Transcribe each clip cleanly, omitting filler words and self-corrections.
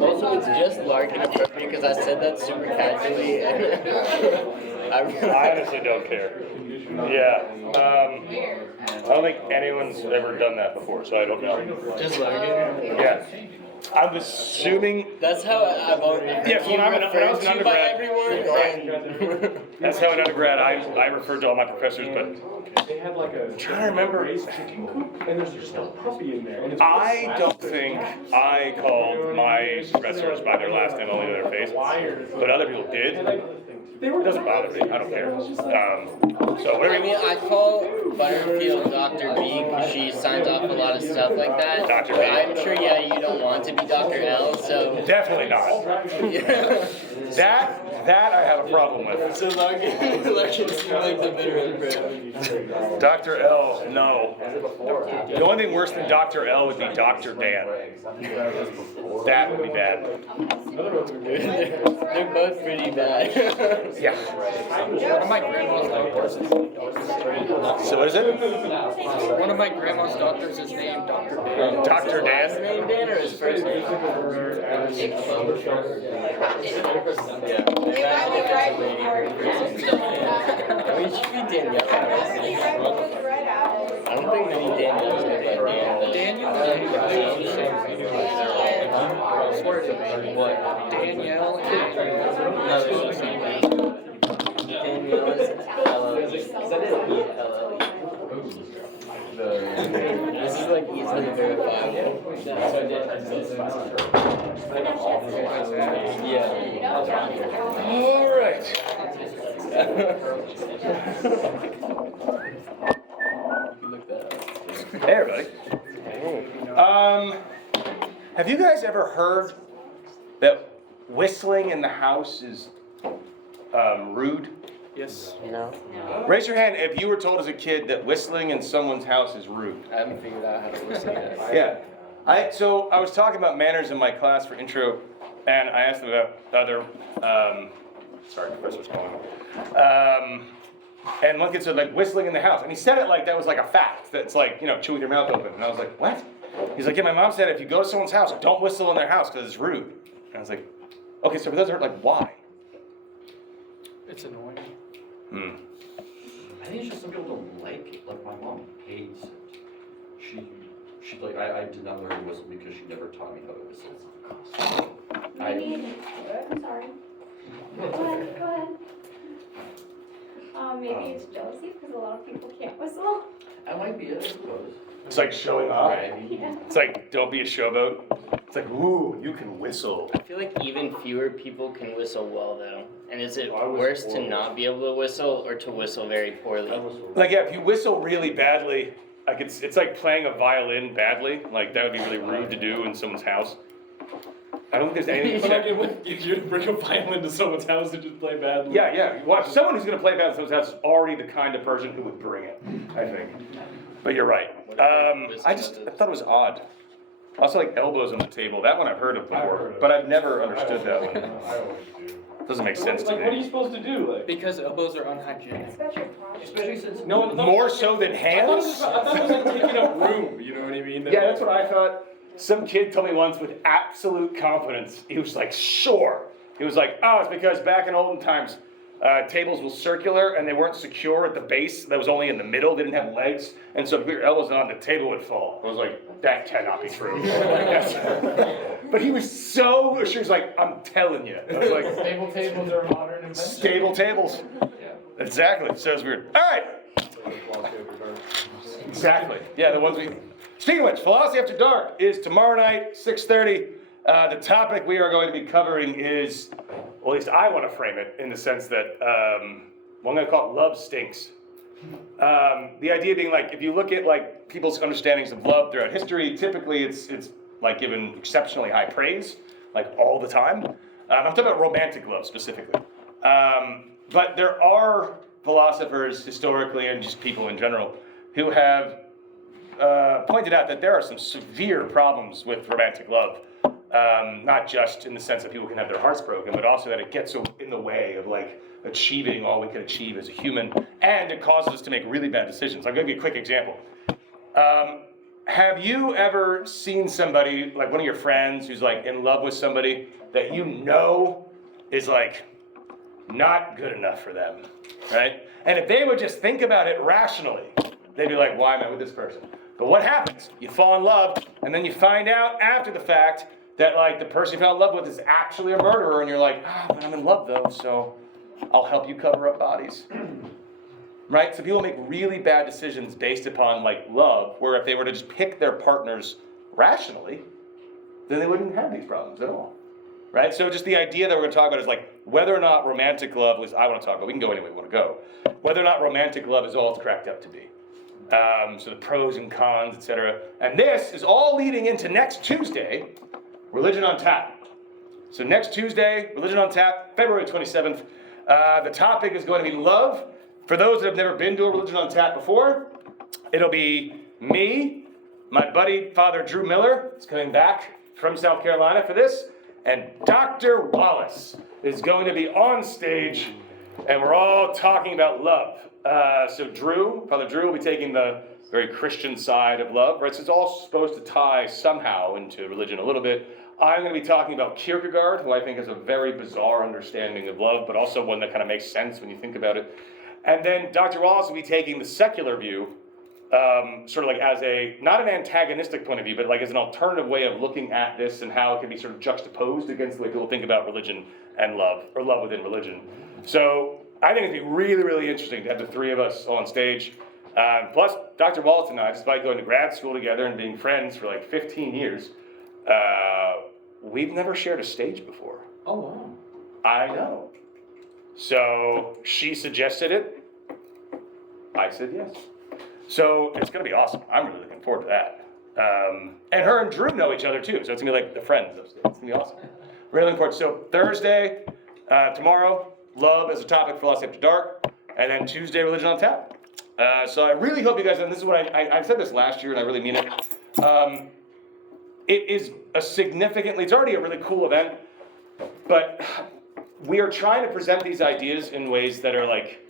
Also, it's just large and appropriate because I said that super casually. And I honestly don't care. Yeah. I don't think anyone's ever done that before, so I don't know. just large. Yeah. I'm assuming. That's how I've always Yeah, when I was an by undergrad. everyone. And That's how in undergrad I referred to all my professors, but They had like a I'm trying to remember. chicken coop, and there's just a puppy in there. I don't think I called my professors by their last name, only their face, but other people did. It doesn't bother me. I don't care. So whatever I you mean, I call Butterfield Dr. B because she signs off a lot of stuff like that. Dr. But B. I'm sure, yeah, you don't want to be Dr. L, so. Definitely not. That I have a problem with. So Larkin seems like the bitter approach. Dr. L, no. The only thing worse than Dr. L would be Dr. Dan. That would be bad. They're both pretty bad. Yeah. One of my grandma's doctors is named Dr. So what is it? One of my grandma's doctors is named Dr. Dan. Dr. Last Dan? name Dan or his first name? You got me right I mean, it should be Danielle. right out. I don't think many Daniels look like Dan. Daniel, swear to me. What? Danielle and No, there's no same. Danielle is L-O-E. This is like easily verifiable. Yeah. All right. Hey everybody. Have you guys ever heard that whistling in the house is rude? yes. No, Raise your hand if you were told as a kid that whistling in someone's house is rude. I haven't figured out how to whistle yet. Yeah. So I was talking about manners in my class for intro, and I asked them about other, sorry, professor's calling. And one kid said, like, whistling in the house. And he said it like that was like a fact. That's like, chewing your mouth open. And I was like, what? He's like, yeah, my mom said if you go to someone's house, don't whistle in their house because it's rude. And I was like, okay, so if it doesn't hurt, like, why? It's annoying. I think it's just some people don't like it. Like my mom hates it. She like I did not learn to whistle because she never taught me how to whistle. I'm sorry. Go ahead. Maybe it's jealousy because a lot of people can't whistle. I might be, I suppose. It's like showing off. Right. Yeah. It's like, don't be a showboat. It's like, ooh, you can whistle. I feel like even fewer people can whistle well though. And is it worse to not be able to whistle or to whistle very poorly? Like, yeah, if you whistle really badly, like it's like playing a violin badly. Like, that would be really rude to do in someone's house. I don't think there's anything. Like it would be easier to bring a violin to someone's house and just play badly. Yeah. Watch someone who's gonna play bad in someone's house is already the kind of person who would bring it, I think. But you're right. I thought it was odd. Also, like elbows on the table. That one I've heard of before, but I've never understood that one. I always do. Doesn't make sense to Like, what are you me. supposed to do? Like, Because elbows are unhygienic. Especially since More so than hands? I thought it was like taking up room. You know what I mean? Yeah, that's what I thought. Some kid told me once with absolute confidence. He was like, sure. He was like, oh, it's because back in olden times, tables were circular and they weren't secure at the base. That was only in the middle. They didn't have legs. And so if your elbows on the table would fall. I was like, that cannot be true. But he was so sure. He was like, I'm telling you. I was like, Stable tables are a modern invention. stable tables. Exactly. So it's weird. All right. Exactly. Yeah, the ones we... Speaking of which, Philosophy After Dark is tomorrow night, 6:30. The topic we are going to be covering is, well, at least I want to frame it in the sense that, I'm going to call it love stinks. The idea being like, if you look at like people's understandings of love throughout history, typically it's like given exceptionally high praise, like all the time. I'm talking about romantic love specifically. But there are philosophers historically and just people in general who have pointed out that there are some severe problems with romantic love. Not just in the sense that people can have their hearts broken, but also that it gets in the way of like achieving all we can achieve as a human, and it causes us to make really bad decisions. I'll give you a quick example. Have you ever seen somebody, like one of your friends who's like in love with somebody that you know is like not good enough for them, right? And if they would just think about it rationally, they'd be like, why am I with this person? But what happens? You fall in love, and then you find out after the fact that like the person you fell in love with is actually a murderer, and you're like, but I'm in love though, so I'll help you cover up bodies. Right? So people make really bad decisions based upon like love, where if they were to just pick their partners rationally, then they wouldn't have these problems at all. Right? So just the idea that we're going to talk about is like whether or not romantic love was, I want to talk about, we can go anyway we want to go, whether or not romantic love is all it's cracked up to be. So the pros and cons, etc. And this is all leading into next Tuesday, Religion on Tap. So next Tuesday, Religion on Tap, February 27th. The topic is going to be love. For those that have never been to a Religion on Tap before, it'll be me, my buddy Father Drew Miller is coming back from South Carolina for this, and Dr. Wallace is going to be on stage, and we're all talking about love. So Father Drew will be taking the very Christian side of love, right? So it's all supposed to tie somehow into religion a little bit. I'm going to be talking about Kierkegaard, who I think has a very bizarre understanding of love, but also one that kind of makes sense when you think about it. And then Dr. Wallace will be taking the secular view, sort of like as not an antagonistic point of view, but like as an alternative way of looking at this and how it can be sort of juxtaposed against the way people think about religion and love, or love within religion. So I think it'd be really, really interesting to have the three of us on stage. Plus, Dr. Wallace and I, despite going to grad school together and being friends for like 15 years, we've never shared a stage before. Oh, wow. I know. So she suggested it. I said yes. So it's going to be awesome. I'm really looking forward to that. And her and Drew know each other too, so it's going to be like the friends upstairs. It's going to be awesome. Really looking forward. So Thursday, tomorrow, love as a topic, philosophy after dark, and then Tuesday, Religion on Tap. So I really hope you guys, and this is what I said this last year, and I really mean it. It is it's already a really cool event, but we are trying to present these ideas in ways that are like,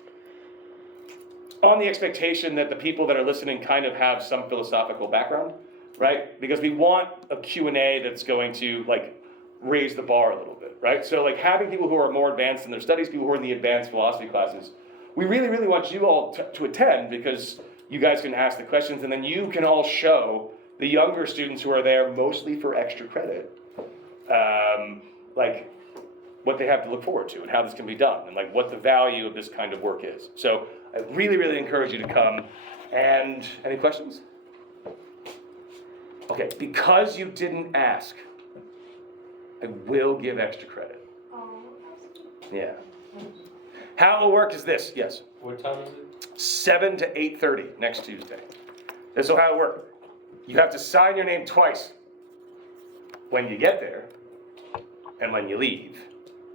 on the expectation that the people that are listening kind of have some philosophical background, right? Because we want a Q&A that's going to like raise the bar a little bit, right? So like having people who are more advanced in their studies, people who are in the advanced philosophy classes, we really, really want you all to attend, because you guys can ask the questions, and then you can all show the younger students who are there mostly for extra credit, like what they have to look forward to and how this can be done, and like what the value of this kind of work is. So I really, really encourage you to come. And any questions? Okay, because you didn't ask, I will give extra credit. Yeah. How it will work is this, yes. What time is it? 7 to 8:30 next Tuesday. This will how it work. You have to sign your name twice. When you get there, and when you leave,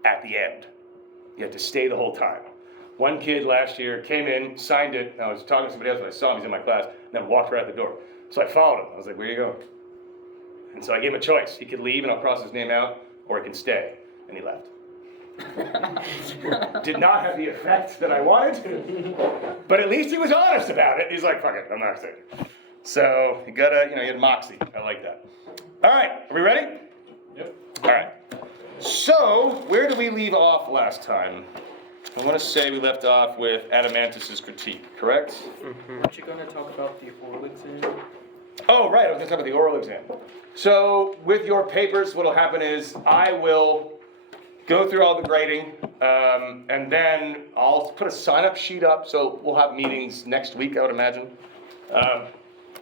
at the end. You have to stay the whole time. One kid last year came in, signed it, and I was talking to somebody else, and I saw him, he's in my class, and then walked right out the door. So I followed him. I was like, where are you going? And so I gave him a choice. He could leave and I'll cross his name out, or he can stay. And he left. Did not have the effect that I wanted, but at least he was honest about it. He's like, fuck it, I'm not staying. So you gotta, you had moxie. I like that. All right, are we ready? Yep. All right. So where did we leave off last time? I want to say we left off with Adamantus's critique, correct? Aren't you going to talk about the oral exam? Oh, right, I was going to talk about the oral exam. So with your papers, what'll happen is I will go through all the grading, and then I'll put a sign-up sheet up, so we'll have meetings next week, I would imagine,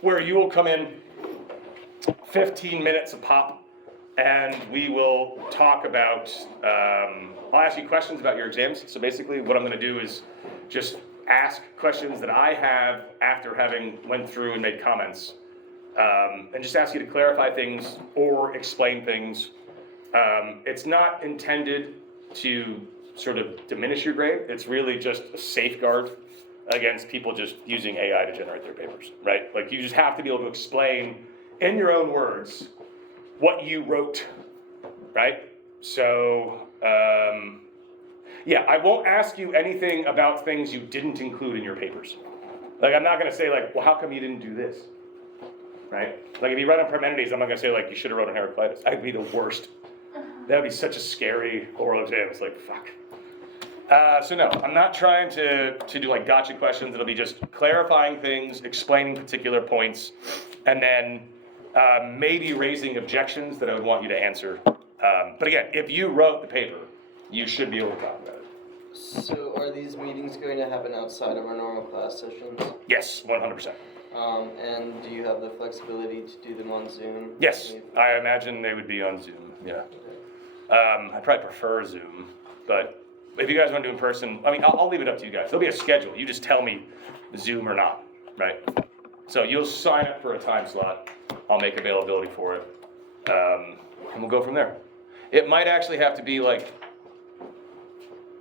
where you will come in 15 minutes a pop, and we will talk about, I'll ask you questions about your exams. So basically what I'm going to do is just ask questions that I have after having went through and made comments, and just ask you to clarify things or explain things. It's not intended to sort of diminish your grade. It's really just a safeguard against people just using AI to generate their papers, right? Like you just have to be able to explain in your own words what you wrote, right? So, yeah, I won't ask you anything about things you didn't include in your papers. Like I'm not gonna say like, well, how come you didn't do this, right? Like if you write on Parmenides, I'm not gonna say like, you should have wrote on Heraclitus. That would be the worst. That would be such a scary oral exam. It's like, fuck. So no, I'm not trying to do like gotcha questions. It'll be just clarifying things, explaining particular points, and then maybe raising objections that I would want you to answer. But again, if you wrote the paper, you should be able to talk about it. So are these meetings going to happen outside of our normal class sessions? Yes, 100%. And do you have the flexibility to do them on Zoom? Yes, I imagine they would be on Zoom, yeah. I probably prefer Zoom, but if you guys want to do in person, I mean, I'll leave it up to you guys. There'll be a schedule. You just tell me Zoom or not, right? So you'll sign up for a time slot. I'll make availability for it, and we'll go from there. It might actually have to be like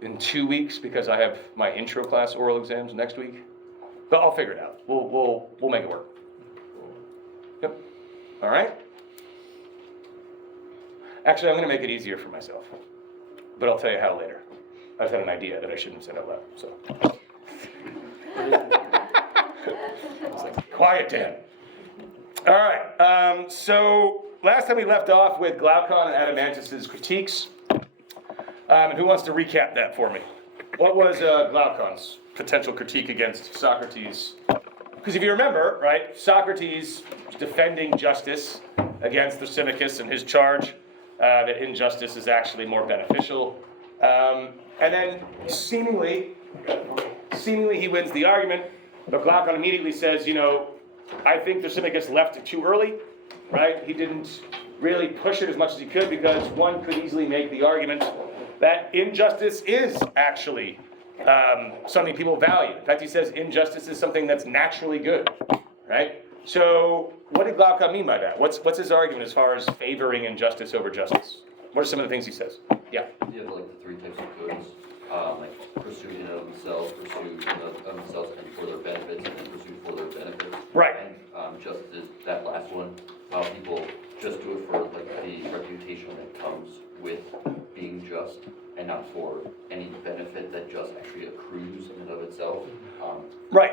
in 2 weeks because I have my intro class oral exams next week, but I'll figure it out. We'll make it work. Yep. All right. Actually, I'm going to make it easier for myself, but I'll tell you how later. I just had an idea that I shouldn't have said out loud, so. It's like, quiet, Dan. All right, so last time we left off with Glaucon and Adeimantus' critiques. And who wants to recap that for me? What was Glaucon's potential critique against Socrates? Because if you remember, right, Socrates was defending justice against Thrasymachus and his charge that injustice is actually more beneficial. And then seemingly he wins the argument, but Glaucon immediately says, you know, I think Thrasymachus left it too early, right? He didn't really push it as much as he could because one could easily make the argument that injustice is actually something people value. In fact, he says injustice is something that's naturally good, right? So what did Glaucon mean by that? What's his argument as far as favoring injustice over justice? What are some of the things he says? Yeah. You have like the three types of goods, like pursuit in and of themselves, pursuit in of themselves and for their benefits, and then pursuit for their benefits. Right. And justice is that last one. People just do it for like the reputation that comes with being just, and not for any benefit that just actually accrues in and of itself. Right.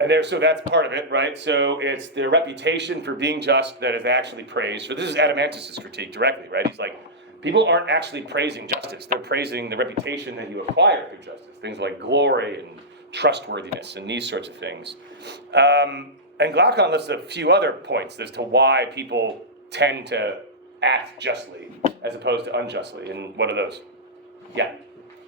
And so that's part of it, right? So it's the reputation for being just that is actually praised. So this is Adeimantus' critique directly, right? He's like, people aren't actually praising justice. They're praising the reputation that you acquire through justice. Things like glory and trustworthiness and these sorts of things. And Glaucon lists a few other points as to why people tend to act justly as opposed to unjustly. And what are those? Yeah.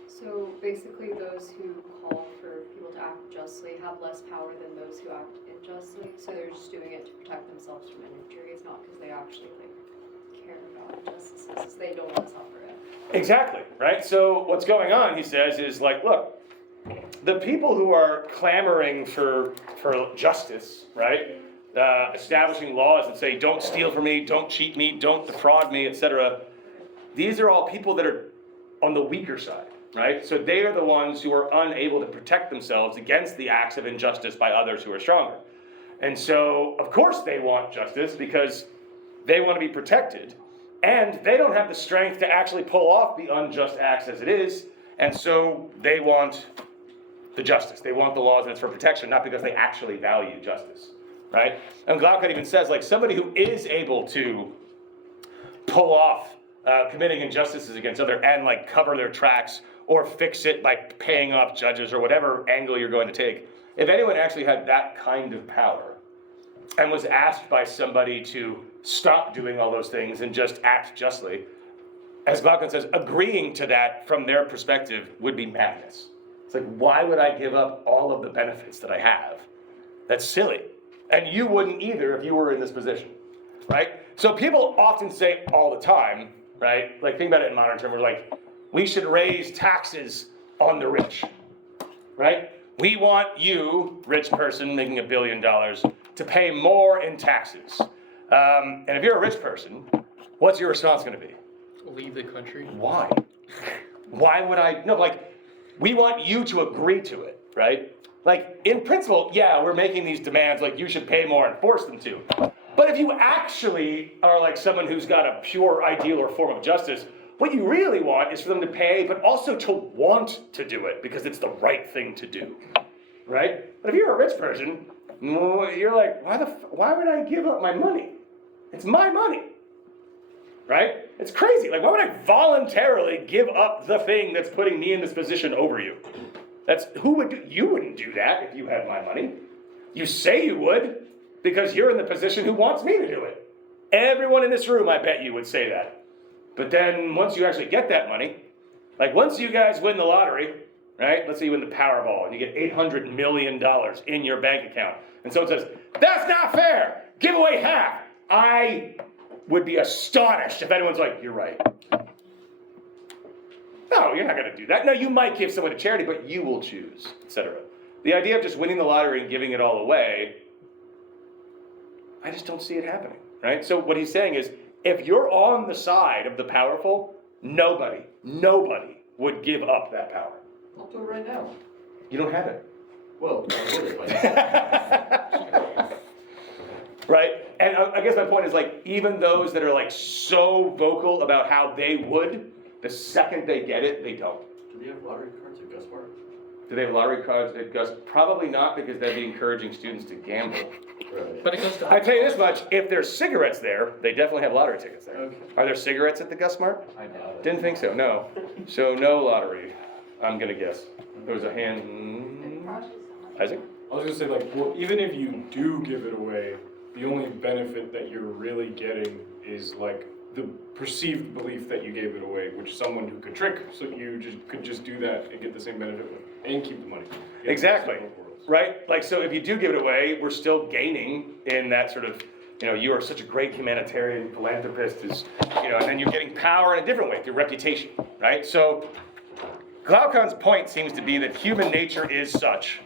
So basically those who call for people to act justly have less power than those who act unjustly. So they're just doing it to protect themselves from an injury. It's not because they actually care about injustices. They don't want to suffer it. Exactly, right? So what's going on, he says, is like, look, the people who are clamoring for justice, right? Establishing laws that say, don't steal from me, don't cheat me, don't defraud me, etc. These are all people that are on the weaker side, right? So they are the ones who are unable to protect themselves against the acts of injustice by others who are stronger. And so, of course, they want justice because they want to be protected, and they don't have the strength to actually pull off the unjust acts as it is, and so they want the justice. They want the laws, and it's for protection, not because they actually value justice, right? And Glaucon even says, like, somebody who is able to pull off committing injustices against other and like cover their tracks or fix it by paying off judges or whatever angle you're going to take. If anyone actually had that kind of power and was asked by somebody to stop doing all those things and just act justly, as Glaucon says, agreeing to that from their perspective would be madness. It's like, why would I give up all of the benefits that I have? That's silly. And you wouldn't either if you were in this position, right? So people often say all the time, right? Like, think about it in modern terms. We're like, we should raise taxes on the rich, right? We want you, rich person making $1 billion, to pay more in taxes. And if you're a rich person, what's your response going to be? Leave the country. Why? Why would I? No, like, we want you to agree to it, right? Like, in principle, yeah, we're making these demands like you should pay more and force them to. But if you actually are like someone who's got a pure ideal or form of justice, what you really want is for them to pay, but also to want to do it because it's the right thing to do, right? But if you're a rich person, you're like, why would I give up my money? It's my money, right? It's crazy. Like, why would I voluntarily give up the thing that's putting me in this position over you? You wouldn't do that if you had my money. You say you would because you're in the position who wants me to do it. Everyone in this room, I bet you, would say that. But then once you actually get that money, like once you guys win the lottery, right? Let's say you win the Powerball and you get $800 million in your bank account. And someone says, that's not fair. Give away half. I would be astonished if anyone's like, you're right. No, you're not going to do that. No, you might give someone to charity, but you will choose, etc. The idea of just winning the lottery and giving it all away, I just don't see it happening, right? So what he's saying is, if you're on the side of the powerful, nobody would give up that power. I'll do it right now. You don't have it. Well, I would if I Right? And I guess my point is like, even those that are like so vocal about how they would, the second they get it, they don't. Do they have lottery cards at Gus Mart? Do they have lottery cards at Gus? Probably not, because they'd be encouraging students to gamble. Right. But it goes to. I tell you this much, if there's cigarettes there, they definitely have lottery tickets there. Okay. Are there cigarettes at the Gus Mart? I doubt it. Didn't think so, no. So no lottery, I'm gonna guess. There was a hand, Isaac? I was gonna say, like, well, even if you do give it away, the only benefit that you're really getting is like the perceived belief that you gave it away, which someone who could trick, so you could just do that and get the same benefit and keep the money. You get Exactly, the best of both worlds. right? Like, so if you do give it away, we're still gaining in that sort of, you are such a great humanitarian philanthropist, and then you're getting power in a different way, through reputation, right? So Glaucon's point seems to be that human nature is such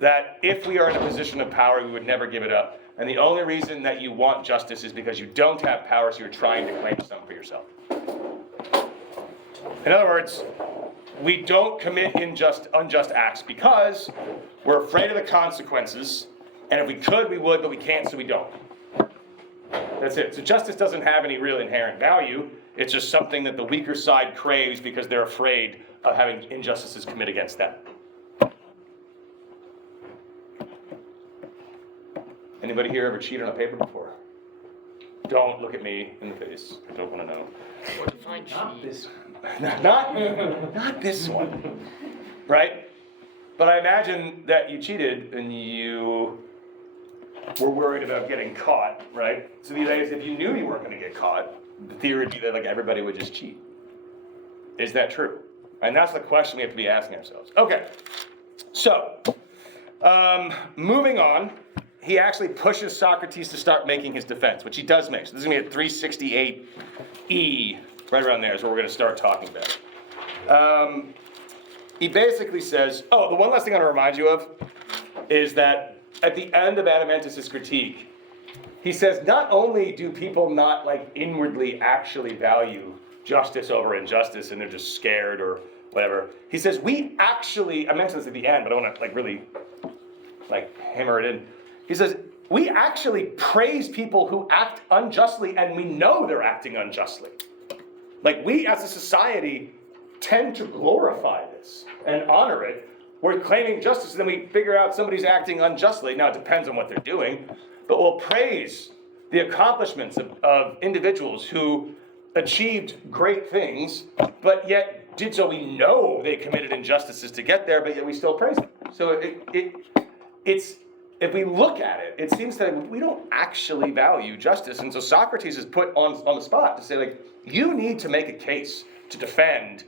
that if we are in a position of power, we would never give it up. And the only reason that you want justice is because you don't have power, so you're trying to claim something for yourself. In other words, we don't commit unjust acts because we're afraid of the consequences, and if we could, we would, but we can't, so we don't. That's it. So justice doesn't have any real inherent value. It's just something that the weaker side craves because they're afraid of having injustices committed against them. Anybody here ever cheated on a paper before? Don't look at me in the face. I don't want to know. Define cheat. Not this one. Right? But I imagine that you cheated and you were worried about getting caught, right? So the idea is if you knew you weren't going to get caught, the theory would be that like everybody would just cheat. Is that true? And that's the question we have to be asking ourselves. Okay. So, moving on. He actually pushes Socrates to start making his defense, which he does make. So this is going to be at 368E, right around there is where we're going to start talking about. He basically says, the one last thing I want to remind you of is that at the end of Adeimantus' critique, he says not only do people not like inwardly actually value justice over injustice and they're just scared or whatever, he says we actually, I mentioned this at the end, but I want to like really like hammer it in. He says, we actually praise people who act unjustly and we know they're acting unjustly. Like we as a society tend to glorify this and honor it. We're claiming justice and then we figure out somebody's acting unjustly. Now it depends on what they're doing, but we'll praise the accomplishments of individuals who achieved great things, but yet did so. We know they committed injustices to get there, but yet we still praise them. So it's if we look at it, it seems that we don't actually value justice. And so Socrates is put on the spot to say, like, you need to make a case to defend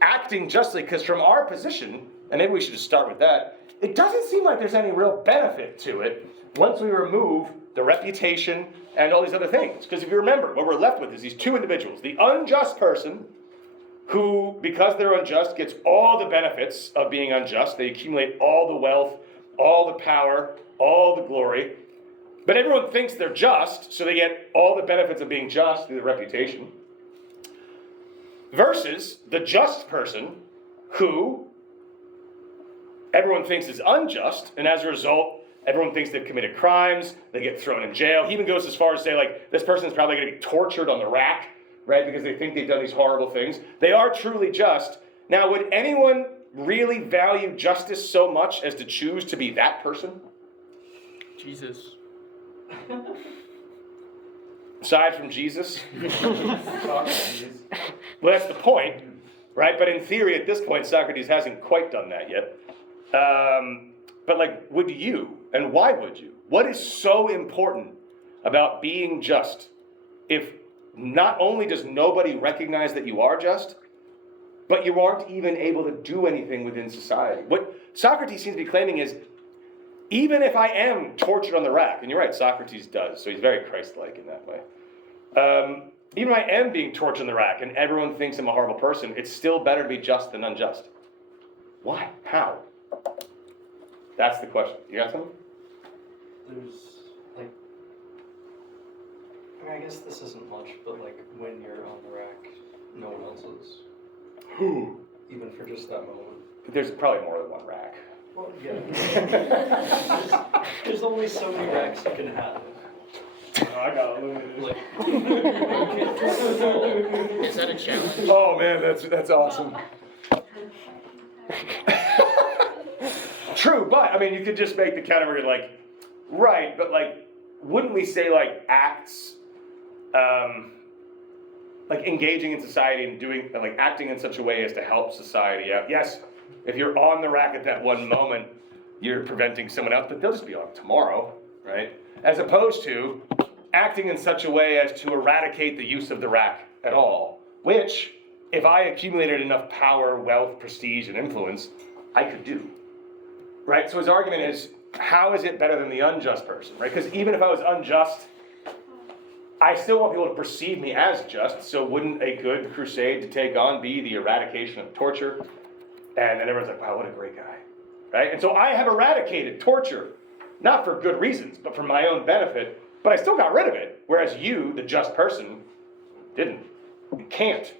acting justly, because from our position, and maybe we should just start with that, it doesn't seem like there's any real benefit to it once we remove the reputation and all these other things. Because if you remember, what we're left with is these two individuals. The unjust person who, because they're unjust, gets all the benefits of being unjust. They accumulate all the wealth, all the power, all the glory. But everyone thinks they're just, so they get all the benefits of being just through the reputation. Versus the just person who everyone thinks is unjust, and as a result, everyone thinks they've committed crimes, they get thrown in jail. He even goes as far as to say, like, this person's probably going to be tortured on the rack, right, because they think they've done these horrible things. They are truly just. Now, would anyone really value justice so much as to choose to be that person? Jesus. Aside from Jesus? Well, that's the point, right? But in theory, at this point, Socrates hasn't quite done that yet. But like, would you? And why would you? What is so important about being just if not only does nobody recognize that you are just, but you aren't even able to do anything within society? What Socrates seems to be claiming is, even if I am tortured on the rack, and you're right, Socrates does, so he's very Christ-like in that way. Even if I am being tortured on the rack and everyone thinks I'm a horrible person, it's still better to be just than unjust. Why? How? That's the question. You got something? There's, like, I mean, I guess this isn't much, but like when you're on the rack, no one else is. Who? Even for just that moment. There's probably more than one rack. Well, yeah. there's only so many racks you can have. I got illuminated. Like, Is that a challenge? Oh man, that's awesome. True, but I mean, you could just make the category like, right, but like, wouldn't we say like acts, like engaging in society and doing, like acting in such a way as to help society out? Yes, if you're on the rack at that one moment, you're preventing someone else, but they'll just be on tomorrow, right? As opposed to acting in such a way as to eradicate the use of the rack at all, which, if I accumulated enough power, wealth, prestige, and influence, I could do, right? So his argument is, how is it better than the unjust person, right? Because even if I was unjust, I still want people to perceive me as just, so wouldn't a good crusade to take on be the eradication of torture? And then everyone's like, wow, what a great guy, right? And so I have eradicated torture, not for good reasons, but for my own benefit, but I still got rid of it, whereas you, the just person, didn't. You can't.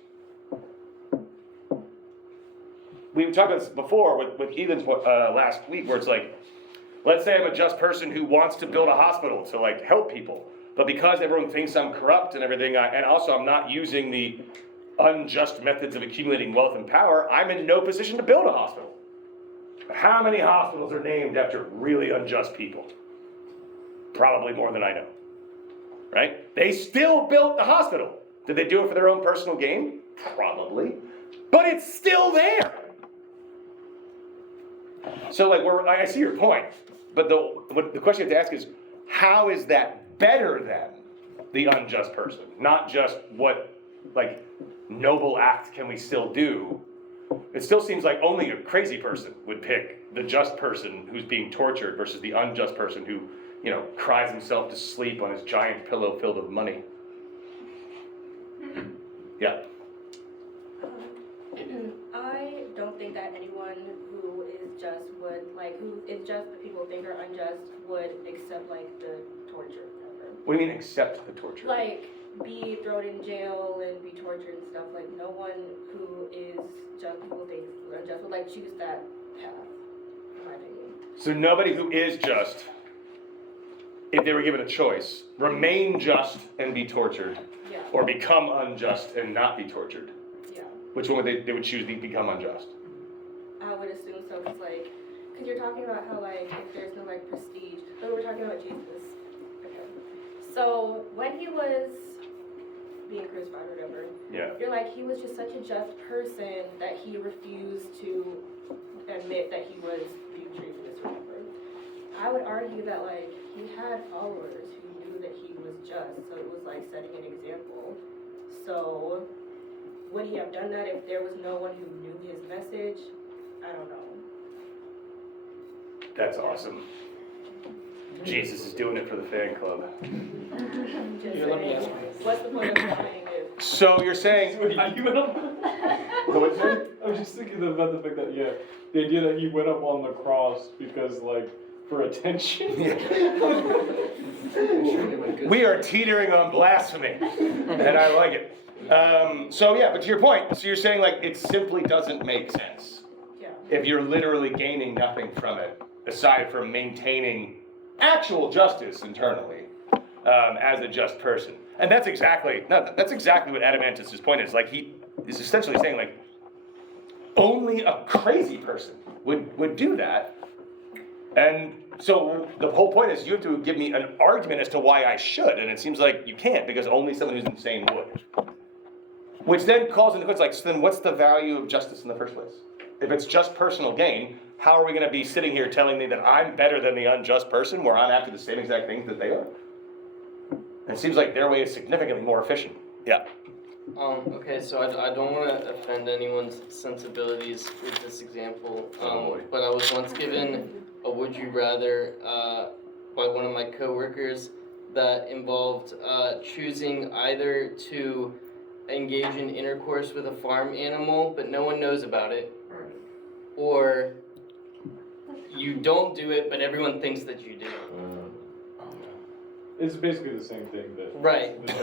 We talked about this before with Egan's last week, where it's like, let's say I'm a just person who wants to build a hospital to like help people, but because everyone thinks I'm corrupt and everything, and also I'm not using the unjust methods of accumulating wealth and power, I'm in no position to build a hospital. How many hospitals are named after really unjust people? Probably more than I know, right? They still built the hospital. Did they do it for their own personal gain? Probably, but it's still there. So like, I see your point, but the question you have to ask is, how is that better than the unjust person? Not just what, like, noble act can we still do? It still seems like only a crazy person would pick the just person who's being tortured versus the unjust person who, you know, cries himself to sleep on his giant pillow filled with money. Yeah. I don't think that anyone who is just would, like, who is just but people think are unjust would accept, like, the torture ever. What do you mean accept the torture? Like, be thrown in jail and be tortured and stuff. Like, no one who is just people think are unjust would, like, choose that path, in my opinion. So nobody who is just, if they were given a choice, remain just and be tortured, Yeah. or become unjust and not be tortured. Yeah. Which one would they would choose to become unjust? I would assume so, because, like, because you're talking about how, like, if there's no, like, prestige. But we're talking about Jesus. Okay. So, when he was being crucified or whatever, Yeah. you're like, he was just such a just person that he refused to admit that he was being treasonous or whatever. I would argue that, like, he had followers who knew that he was just, so it was like setting an example. So, would he have done that if there was no one who knew his message? I don't know. That's awesome. Jesus is doing it for the fan club. Just Here, let me saying, ask you. what's the point of lying if So you're saying, You went up. what'd you say? I was just thinking about the fact that, yeah, the idea that he went up on the cross because, like, for attention. We are teetering on blasphemy, and I like it. So yeah, but to your point, so you're saying like it simply doesn't make sense. Yeah. if you're literally gaining nothing from it, aside from maintaining actual justice internally, as a just person. And that's exactly what Adamantus' point is. Like, he is essentially saying, like, only a crazy person would do that. And so the whole point is you have to give me an argument as to why I should, and it seems like you can't, because only someone who's insane would. Which then calls into question, like, so then what's the value of justice in the first place? If it's just personal gain, how are we going to be sitting here telling me that I'm better than the unjust person, where I'm after the same exact things that they are? And it seems like their way is significantly more efficient. Yeah. Okay, so I don't want to offend anyone's sensibilities with this example, but I was once given a would you rather by one of my coworkers that involved choosing either to engage in intercourse with a farm animal, but no one knows about it, or you don't do it, but everyone thinks that you do. It's basically the same thing that. Right. It's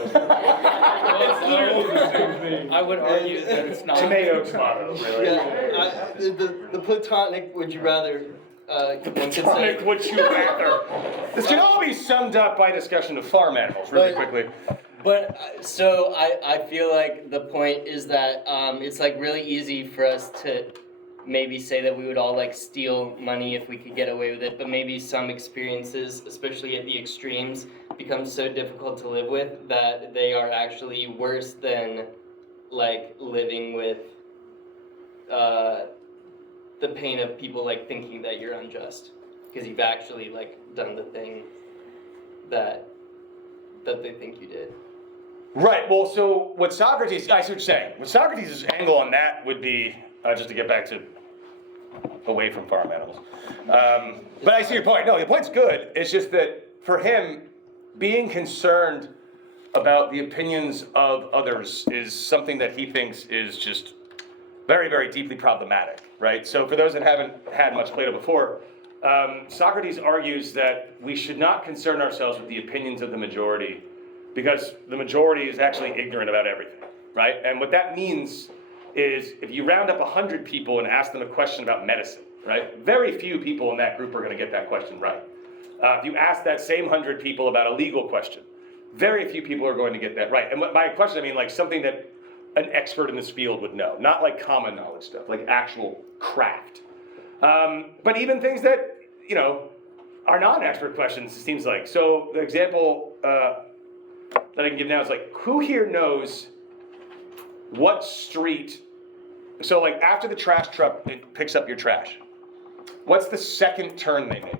literally the same thing. I would argue that it's not. Tomato, really. Yeah, the platonic would you rather. Platonic would you rather. This can all be summed up by discussion of farm animals really quickly. But so I feel like the point is that it's like really easy for us to maybe say that we would all like steal money if we could get away with it, but maybe some experiences, especially at the extremes, become so difficult to live with that they are actually worse than like living with the pain of people like thinking that you're unjust because you've actually like done the thing that they think you did. Right, well, so what Socrates, I see what you're saying. What Socrates' angle on that would be, just to get back to away from farm animals. But I see your point. No, your point's good. It's just that for him, being concerned about the opinions of others is something that he thinks is just very, very deeply problematic, right? So for those that haven't had much Plato before, Socrates argues that we should not concern ourselves with the opinions of the majority because the majority is actually ignorant about everything, right? And what that means is if you round up 100 people and ask them a question about medicine, right? Very few people in that group are going to get that question right. If you ask that same 100 people about a legal question, very few people are going to get that right. And by question, I mean like something that an expert in this field would know, not like common knowledge stuff, like actual craft. But even things that, you know, are non-expert questions, it seems like. So the example that I can give now is like, who here knows what street, so like after the trash truck picks up your trash, what's the second turn they make?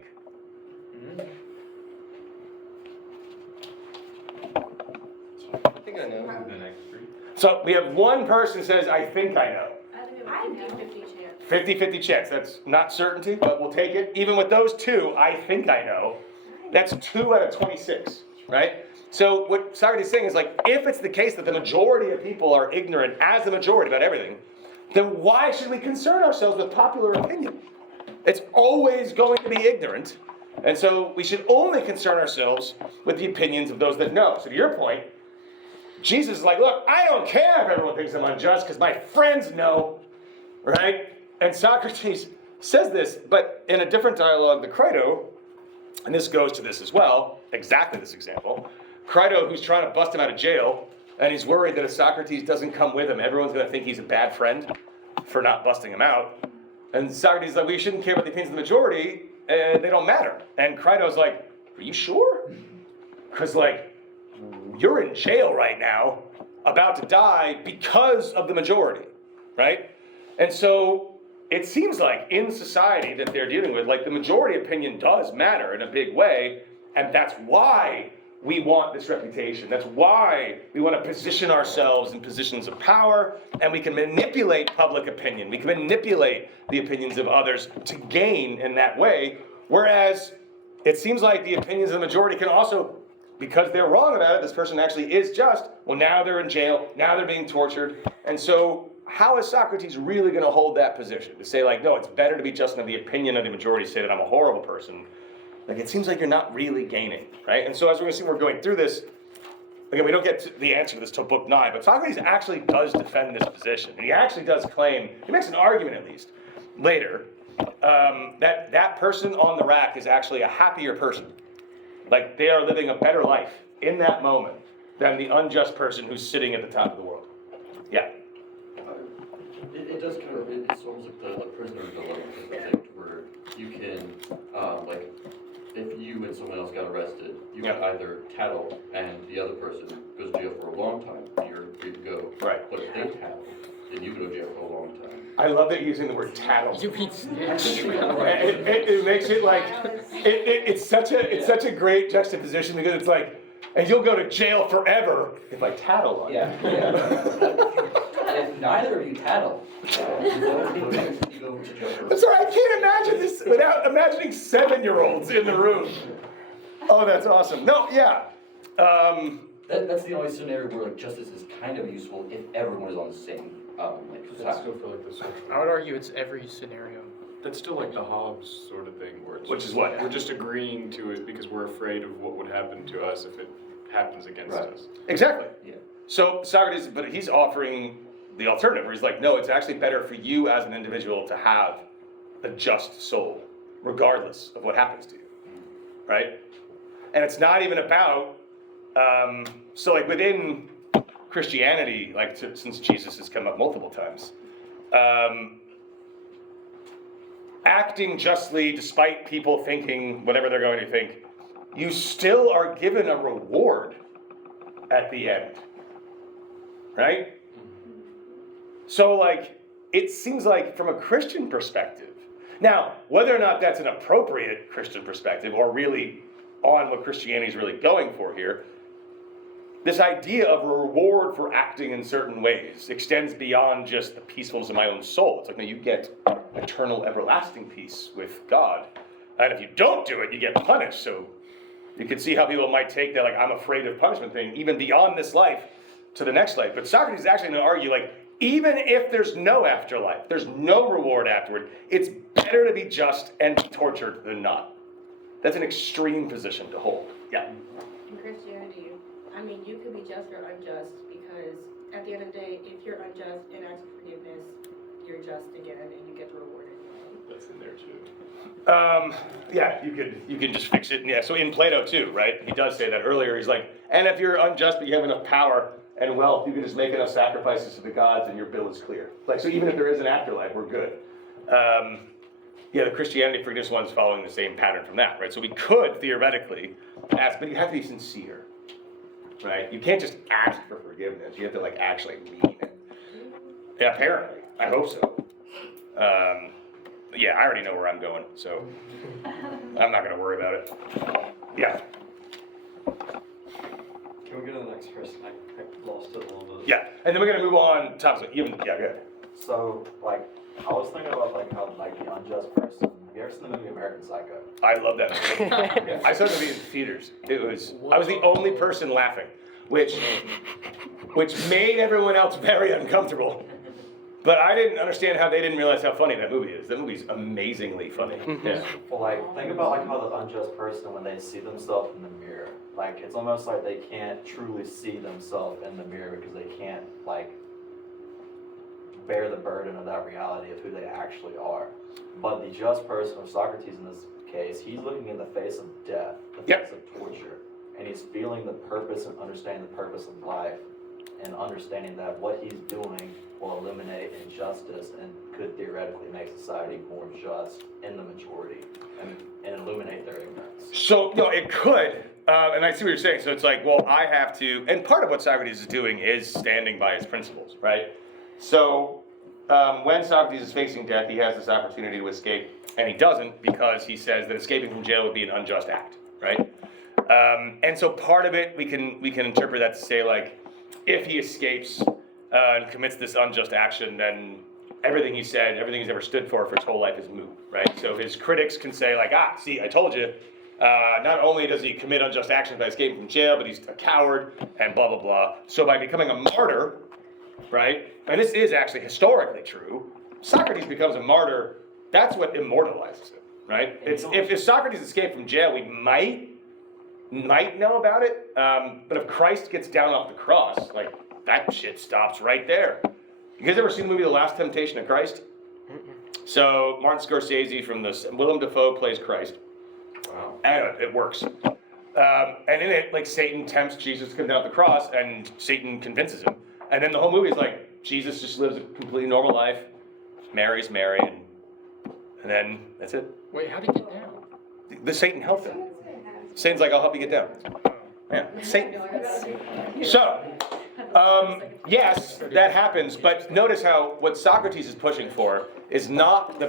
I think I know. The next street. So we have one person says, I think I know. I have a 50-50 chance. 50-50 chance. That's not certainty, but we'll take it. Even with those two, I think I know. That's 2 out of 26, right? So what Socrates is saying is like, if it's the case that the majority of people are ignorant as the majority about everything, then why should we concern ourselves with popular opinion? It's always going to be ignorant. And so we should only concern ourselves with the opinions of those that know. So to your point, Jesus is like, look, I don't care if everyone thinks I'm unjust because my friends know, right? And Socrates says this, but in a different dialogue, the Crito, and this goes to this as well, exactly this example, Crito, who's trying to bust him out of jail, and he's worried that if Socrates doesn't come with him, everyone's going to think he's a bad friend for not busting him out. And Socrates is like, well, you shouldn't care about the opinions of the majority, and they don't matter. And Crito's like, are you sure? Because, like, you're in jail right now, about to die because of the majority, right? And so it seems like in society that they're dealing with, like the majority opinion does matter in a big way, and that's why we want this reputation. That's why we want to position ourselves in positions of power, and we can manipulate public opinion. We can manipulate the opinions of others to gain in that way, whereas it seems like the opinions of the majority can also, because they're wrong about it, this person actually is just, well, now they're in jail, now they're being tortured. And so how is Socrates really going to hold that position? To say like, no, it's better to be just in the opinion of the majority, say that I'm a horrible person. Like, it seems like you're not really gaining, right? And so as we're going to see, we're going through this, again, we don't get to the answer to this till book 9, but Socrates actually does defend this position. And he actually does claim, he makes an argument at least, later, that person on the rack is actually a happier person. Like they are living a better life in that moment than the unjust person who's sitting at the top of the world. Yeah. It does kind of, it's almost like the prisoner dilemma type of thing, where you can, like, if you and someone else got arrested, you can either tattle and the other person goes to jail for a long time, you're free to go. Right. But if they tattle, then you go to jail for a long time. I love that you're using the word tattle. You mean snitch? It makes it like it's such a great juxtaposition because it's like, and you'll go to jail forever if I tattle on you. If neither of you tattle, you go to jail for I'm sorry, I can't imagine this without imagining 7-year-olds in the room. Oh, that's awesome. No, yeah. That's the only scenario where like justice is kind of useful if everyone is on the same like That's side. still for like the social. I would argue it's every scenario. That's still like the Hobbes sort of thing, where it's Which is what? we're just agreeing to it because we're afraid of what would happen to us if it happens against Right. us. Exactly. Yeah. So Socrates, but he's offering the alternative, where he's like, no, it's actually better for you as an individual to have a just soul, regardless of what happens to you, right? And it's not even about, so like within Christianity, like since Jesus has come up multiple times, acting justly despite people thinking whatever they're going to think, you still are given a reward at the end, right? So like, it seems like from a Christian perspective, now, whether or not that's an appropriate Christian perspective or really on what Christianity is really going for here, this idea of a reward for acting in certain ways extends beyond just the peacefulness of my own soul. It's like, no, you get eternal, everlasting peace with God. And if you don't do it, you get punished. So you can see how people might take that, like, I'm afraid of punishment thing, even beyond this life to the next life. But Socrates is actually going to argue, like, even if there's no afterlife, there's no reward afterward, it's better to be just and be tortured than not. That's an extreme position to hold. Yeah. In Christianity, I mean, you could be just or unjust because at the end of the day, if you're unjust and ask for forgiveness, you're just again and you get the reward anyway. That's in there too. Yeah, you could just fix it. Yeah, so in Plato too, right? He does say that earlier. He's like, and if you're unjust but you have enough power and wealth, you can just make enough sacrifices to the gods and your bill is clear. Like, so even if there is an afterlife, we're good. Yeah, the Christianity forgiveness one's following the same pattern from that, right? So we could theoretically ask, but you have to be sincere, right? You can't just ask for forgiveness. You have to like actually mean it. Yeah, apparently. I hope so. Yeah, I already know where I'm going, so I'm not gonna worry about it. Yeah, Can we go to the next person? I lost it a little bit. yeah, and then we're gonna move on. Yeah, go ahead. So, like, I was thinking about, like, how, like, the unjust person, have you ever seen the movie American Psycho? I love that movie. I saw the movie in theaters. I was the only person laughing, which made everyone else very uncomfortable. But I didn't understand how they didn't realize how funny that movie is. That movie's amazingly funny. Yeah. Well, like, think about, like, how the unjust person, when they see themselves in the mirror, like, it's almost like they can't truly see themselves in the mirror because they can't, like, bear the burden of that reality of who they actually are. But the just person, of Socrates in this case, he's looking in the face of death, the face of torture, and he's feeling the purpose and understanding the purpose of life, and understanding that what he's doing will eliminate injustice and could theoretically make society more just in the majority and illuminate their ignorance. So, no, it could, and I see what you're saying. So it's like, well, I have to, and part of what Socrates is doing is standing by his principles, right? So when Socrates is facing death, he has this opportunity to escape, and he doesn't because he says that escaping from jail would be an unjust act, right? And so part of it, we can interpret that to say, like, if he escapes and commits this unjust action, then everything he said, everything he's ever stood for his whole life is moot, right? So his critics can say, like, see, I told you. Not only does he commit unjust actions by escaping from jail, but he's a coward, and blah, blah, blah. So by becoming a martyr, right, and this is actually historically true, Socrates becomes a martyr. That's what immortalizes him, right? If Socrates escaped from jail, we might know about it, but if Christ gets down off the cross, like, that shit stops right there. You guys ever seen the movie The Last Temptation of Christ? So Martin Scorsese from this, Willem Dafoe plays Christ. Wow. And it works. And in it, like Satan tempts Jesus to come down the cross, and Satan convinces him. And then the whole movie is like Jesus just lives a completely normal life, marries Mary, and then that's it. Wait, how'd he get down? The Satan helped him. Satan's like, I'll help you get down. Yeah, Satan. So, yes, that happens, but notice how what Socrates is pushing for is not the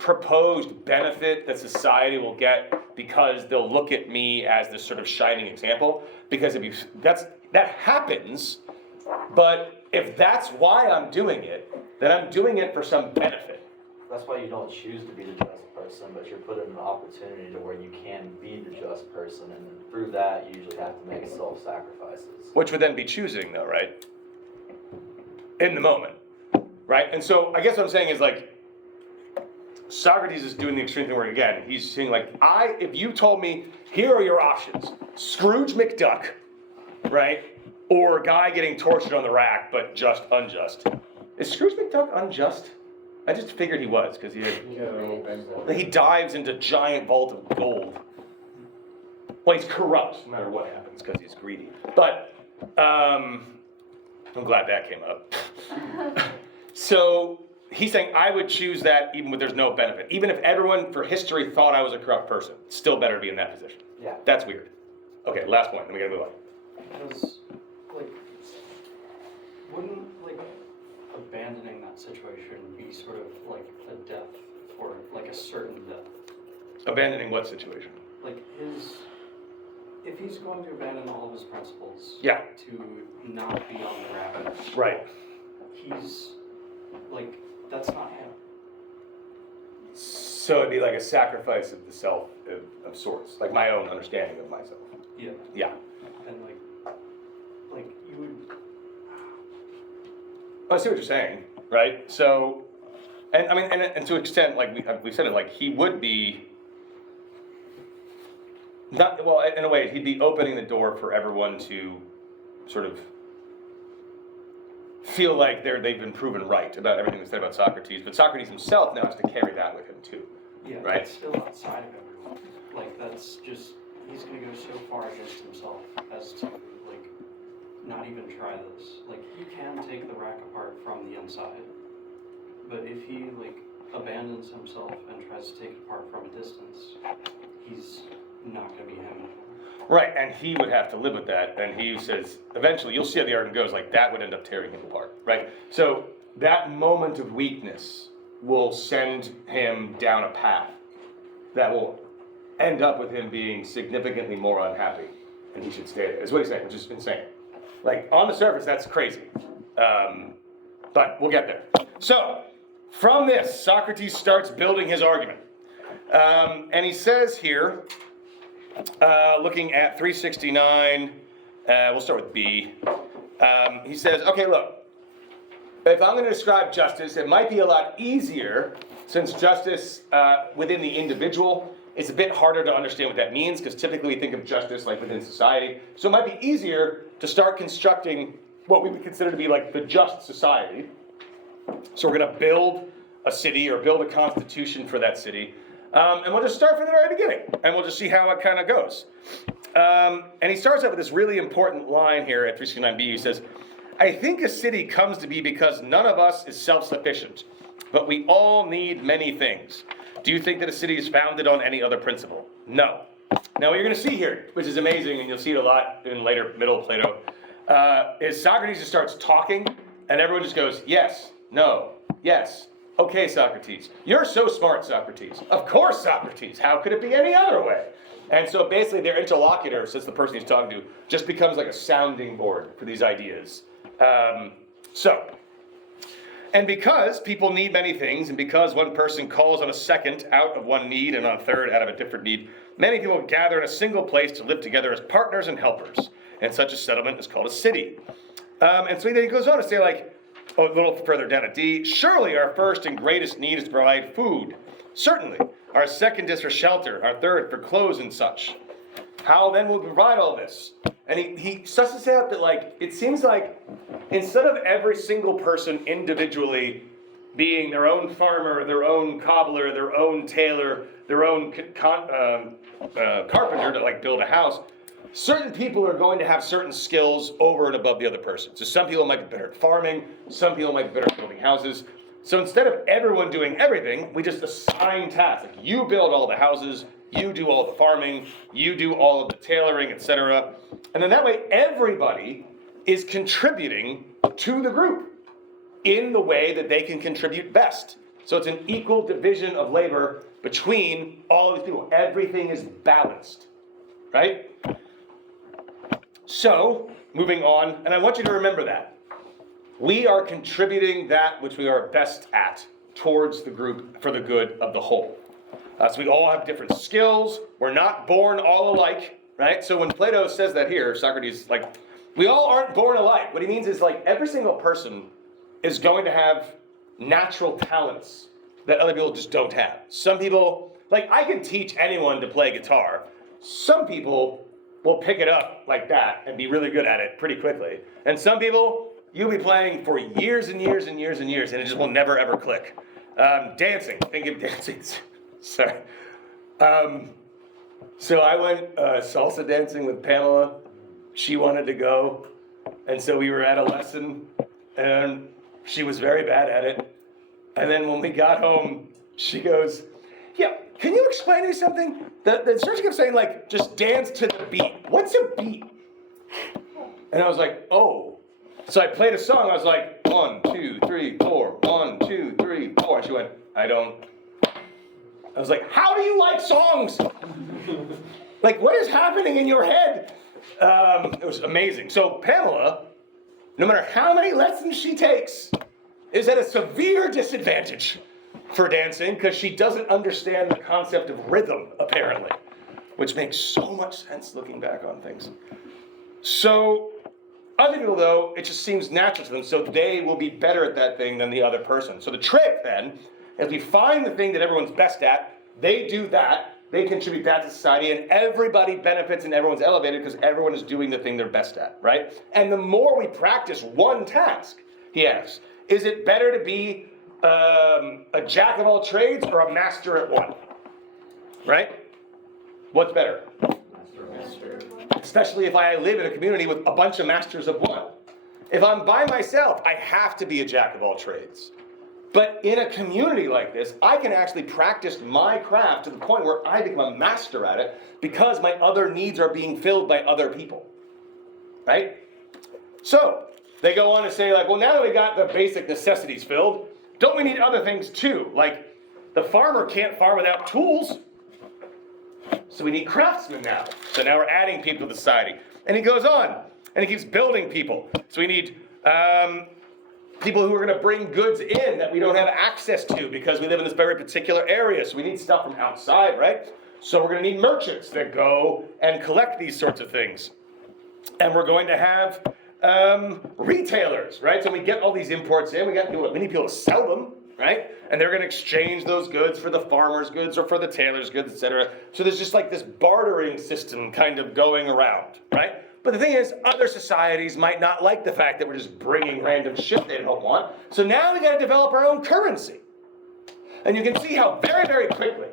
proposed benefit that society will get because they'll look at me as this sort of shining example. Because that happens, but if that's why I'm doing it, then I'm doing it for some benefit. That's why you don't choose to be the just person, but you're put in an opportunity to where you can be the just person, and through that, you usually have to make self-sacrifices. Which would then be choosing, though, right? In the moment, right? And so I guess what I'm saying is like, Socrates is doing the extreme thing where, again, he's saying like, if you told me, here are your options, Scrooge McDuck, right? Or a guy getting tortured on the rack, but just unjust. Is Scrooge McDuck unjust? I just figured he was, because he dives into giant vault of gold. Well, he's corrupt, no matter what happens, because he's greedy. But, I'm glad that came up. So, he's saying, I would choose that even when there's no benefit. Even if everyone for history thought I was a corrupt person, still better to be in that position. Yeah. That's weird. Okay, last point, then we gotta move on. Because, like, wouldn't, like, abandoning that situation be sort of like a death, or like a certain death? Abandoning what situation? Like if he's going to abandon all of his principles Yeah. to not be on the rack, Right. he's, like, that's not him. So it'd be like a sacrifice of the self of sorts, like my own understanding of myself. Yeah. Yeah. And like you would. I see what you're saying, right? So, and I mean, and to an extent, like we said it, like he would be, not, well, in a way, he'd be opening the door for everyone to sort of feel like they've been proven right about everything that's said about Socrates, but Socrates himself now has to carry that with him too. Yeah, right? It's still outside of everyone. Like, that's just, he's gonna go so far against himself as to, like, not even try this. Like, he can take the rack apart from the inside, but if he, like, abandons himself and tries to take it apart from a distance, he's not gonna be him anymore. Right, and he would have to live with that, and he says, eventually, you'll see how the argument goes, like, that would end up tearing him apart, right? So, that moment of weakness will send him down a path that will end up with him being significantly more unhappy, and he should stay there, is what he's saying, which is insane. Like, on the surface, that's crazy, but we'll get there. So, from this, Socrates starts building his argument, and he says here, looking at 369, we'll start with B. He says, okay, look, if I'm going to describe justice, it might be a lot easier, since justice within the individual is a bit harder to understand what that means, because typically we think of justice like within society. So it might be easier to start constructing what we would consider to be like the just society. So we're going to build a city or build a constitution for that city. And we'll just start from the very beginning, and we'll just see how it kind of goes. And he starts out with this really important line here at 369b. He says, I think a city comes to be because none of us is self-sufficient, but we all need many things. Do you think that a city is founded on any other principle? No. Now what you're going to see here, which is amazing, and you'll see it a lot in later middle Plato, is Socrates just starts talking, and everyone just goes, yes, no, yes. Okay, Socrates. You're so smart, Socrates. Of course, Socrates. How could it be any other way? And so basically their interlocutor, since the person he's talking to, just becomes like a sounding board for these ideas. And because people need many things, and because one person calls on a second out of one need and on a third out of a different need, many people gather in a single place to live together as partners and helpers. And such a settlement is called a city. And so then he goes on to say, like, a little further down at D, surely our first and greatest need is to provide food. Certainly. Our second is for shelter. Our third for clothes and such. How then will we provide all this? And he susses out that, like, it seems like instead of every single person individually being their own farmer, their own cobbler, their own tailor, their own carpenter to like build a house, certain people are going to have certain skills over and above the other person. So some people might be better at farming, some people might be better at building houses. So instead of everyone doing everything, we just assign tasks. Like you build all the houses, you do all the farming, you do all of the tailoring, etc. And then that way everybody is contributing to the group in the way that they can contribute best. So it's an equal division of labor between all of these people. Everything is balanced, right? So, moving on, and I want you to remember that. We are contributing that which we are best at towards the group for the good of the whole. So we all have different skills. We're not born all alike, right? So when Plato says that here, Socrates, like, we all aren't born alike. What he means is like every single person is going to have natural talents that other people just don't have. Some people, like I can teach anyone to play guitar. Some people will pick it up like that and be really good at it pretty quickly. And some people, you'll be playing for years and years and years and years and it just will never ever click. Dancing, think of dancing. Sorry. So I went salsa dancing with Pamela. She wanted to go. And so we were at a lesson and she was very bad at it. And then when we got home, she goes, yeah, can you explain to me something? The instructor kept saying, like, just dance to the beat. What's a beat? And I was like, oh. So I played a song. I was like, 1, 2, 3, 4. 1, 2, 3, 4. And she went, I don't. I was like, how do you like songs? Like, what is happening in your head? It was amazing. So Pamela, no matter how many lessons she takes, is at a severe disadvantage for dancing because she doesn't understand the concept of rhythm, apparently, which makes so much sense looking back on things. So other people, though, it just seems natural to them, so they will be better at that thing than the other person. So the trick, then, is we find the thing that everyone's best at, they do that, they contribute that to society, and everybody benefits and everyone's elevated because everyone is doing the thing they're best at, right? And the more we practice one task, he asks, is it better to be a jack of all trades or a master at one? Right? What's better? Master. Especially if I live in a community with a bunch of masters of one. If I'm by myself, I have to be a jack of all trades. But in a community like this, I can actually practice my craft to the point where I become a master at it because my other needs are being filled by other people. Right? So, they go on to say, like, well, now that we got the basic necessities filled, don't we need other things too? Like, the farmer can't farm without tools. So we need craftsmen now. So now we're adding people to society. And he goes on, and he keeps building people. So we need people who are going to bring goods in that we don't have access to because we live in this very particular area. So we need stuff from outside, right? So we're going to need merchants that go and collect these sorts of things. And we're going to have retailers, right? So we get all these imports in, we need people to sell them, right? And they're going to exchange those goods for the farmer's goods or for the tailor's goods, etc. So there's just like this bartering system kind of going around, right? But the thing is, other societies might not like the fact that we're just bringing random shit they don't want. So now we got to develop our own currency. And you can see how very, very quickly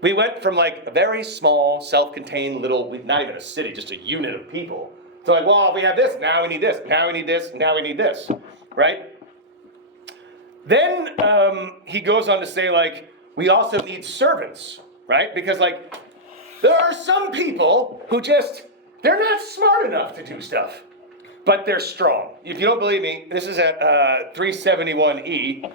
we went from like a very small, self-contained little, not even a city, just a unit of people. So like, well, if we have this, now we need this, now we need this, now we need this, right? Then he goes on to say, like, we also need servants, right? Because, like, there are some people who just, they're not smart enough to do stuff, but they're strong. If you don't believe me, this is at 371E.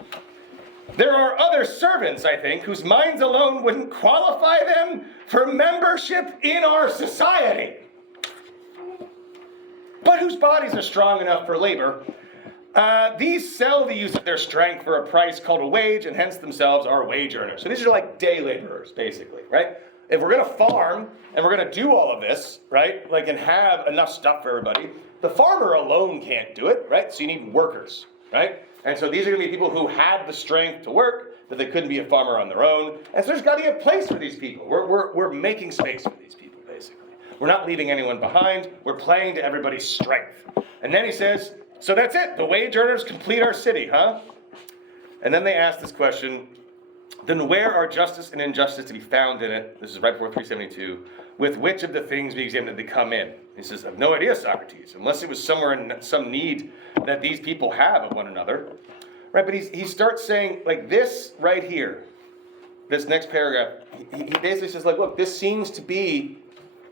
There are other servants, I think, whose minds alone wouldn't qualify them for membership in our society, but whose bodies are strong enough for labor. These sell the use of their strength for a price called a wage, and hence themselves are wage earners. So these are like day laborers, basically, right? If we're going to farm, and we're going to do all of this, right, like, and have enough stuff for everybody, the farmer alone can't do it, right? So you need workers, right? And so these are going to be people who had the strength to work, but they couldn't be a farmer on their own. And so there's got to be a place for these people. We're making space for these people, basically. We're not leaving anyone behind. We're playing to everybody's strength. And then he says, so that's it. The wage earners complete our city, huh? And then they ask this question, then where are justice and injustice to be found in it? This is right before 372. With which of the things we examine did they come in? He says, I have no idea, Socrates, unless it was somewhere in some need that these people have of one another. Right, but he starts saying, like this right here, this next paragraph, he basically says, like, look, this seems to be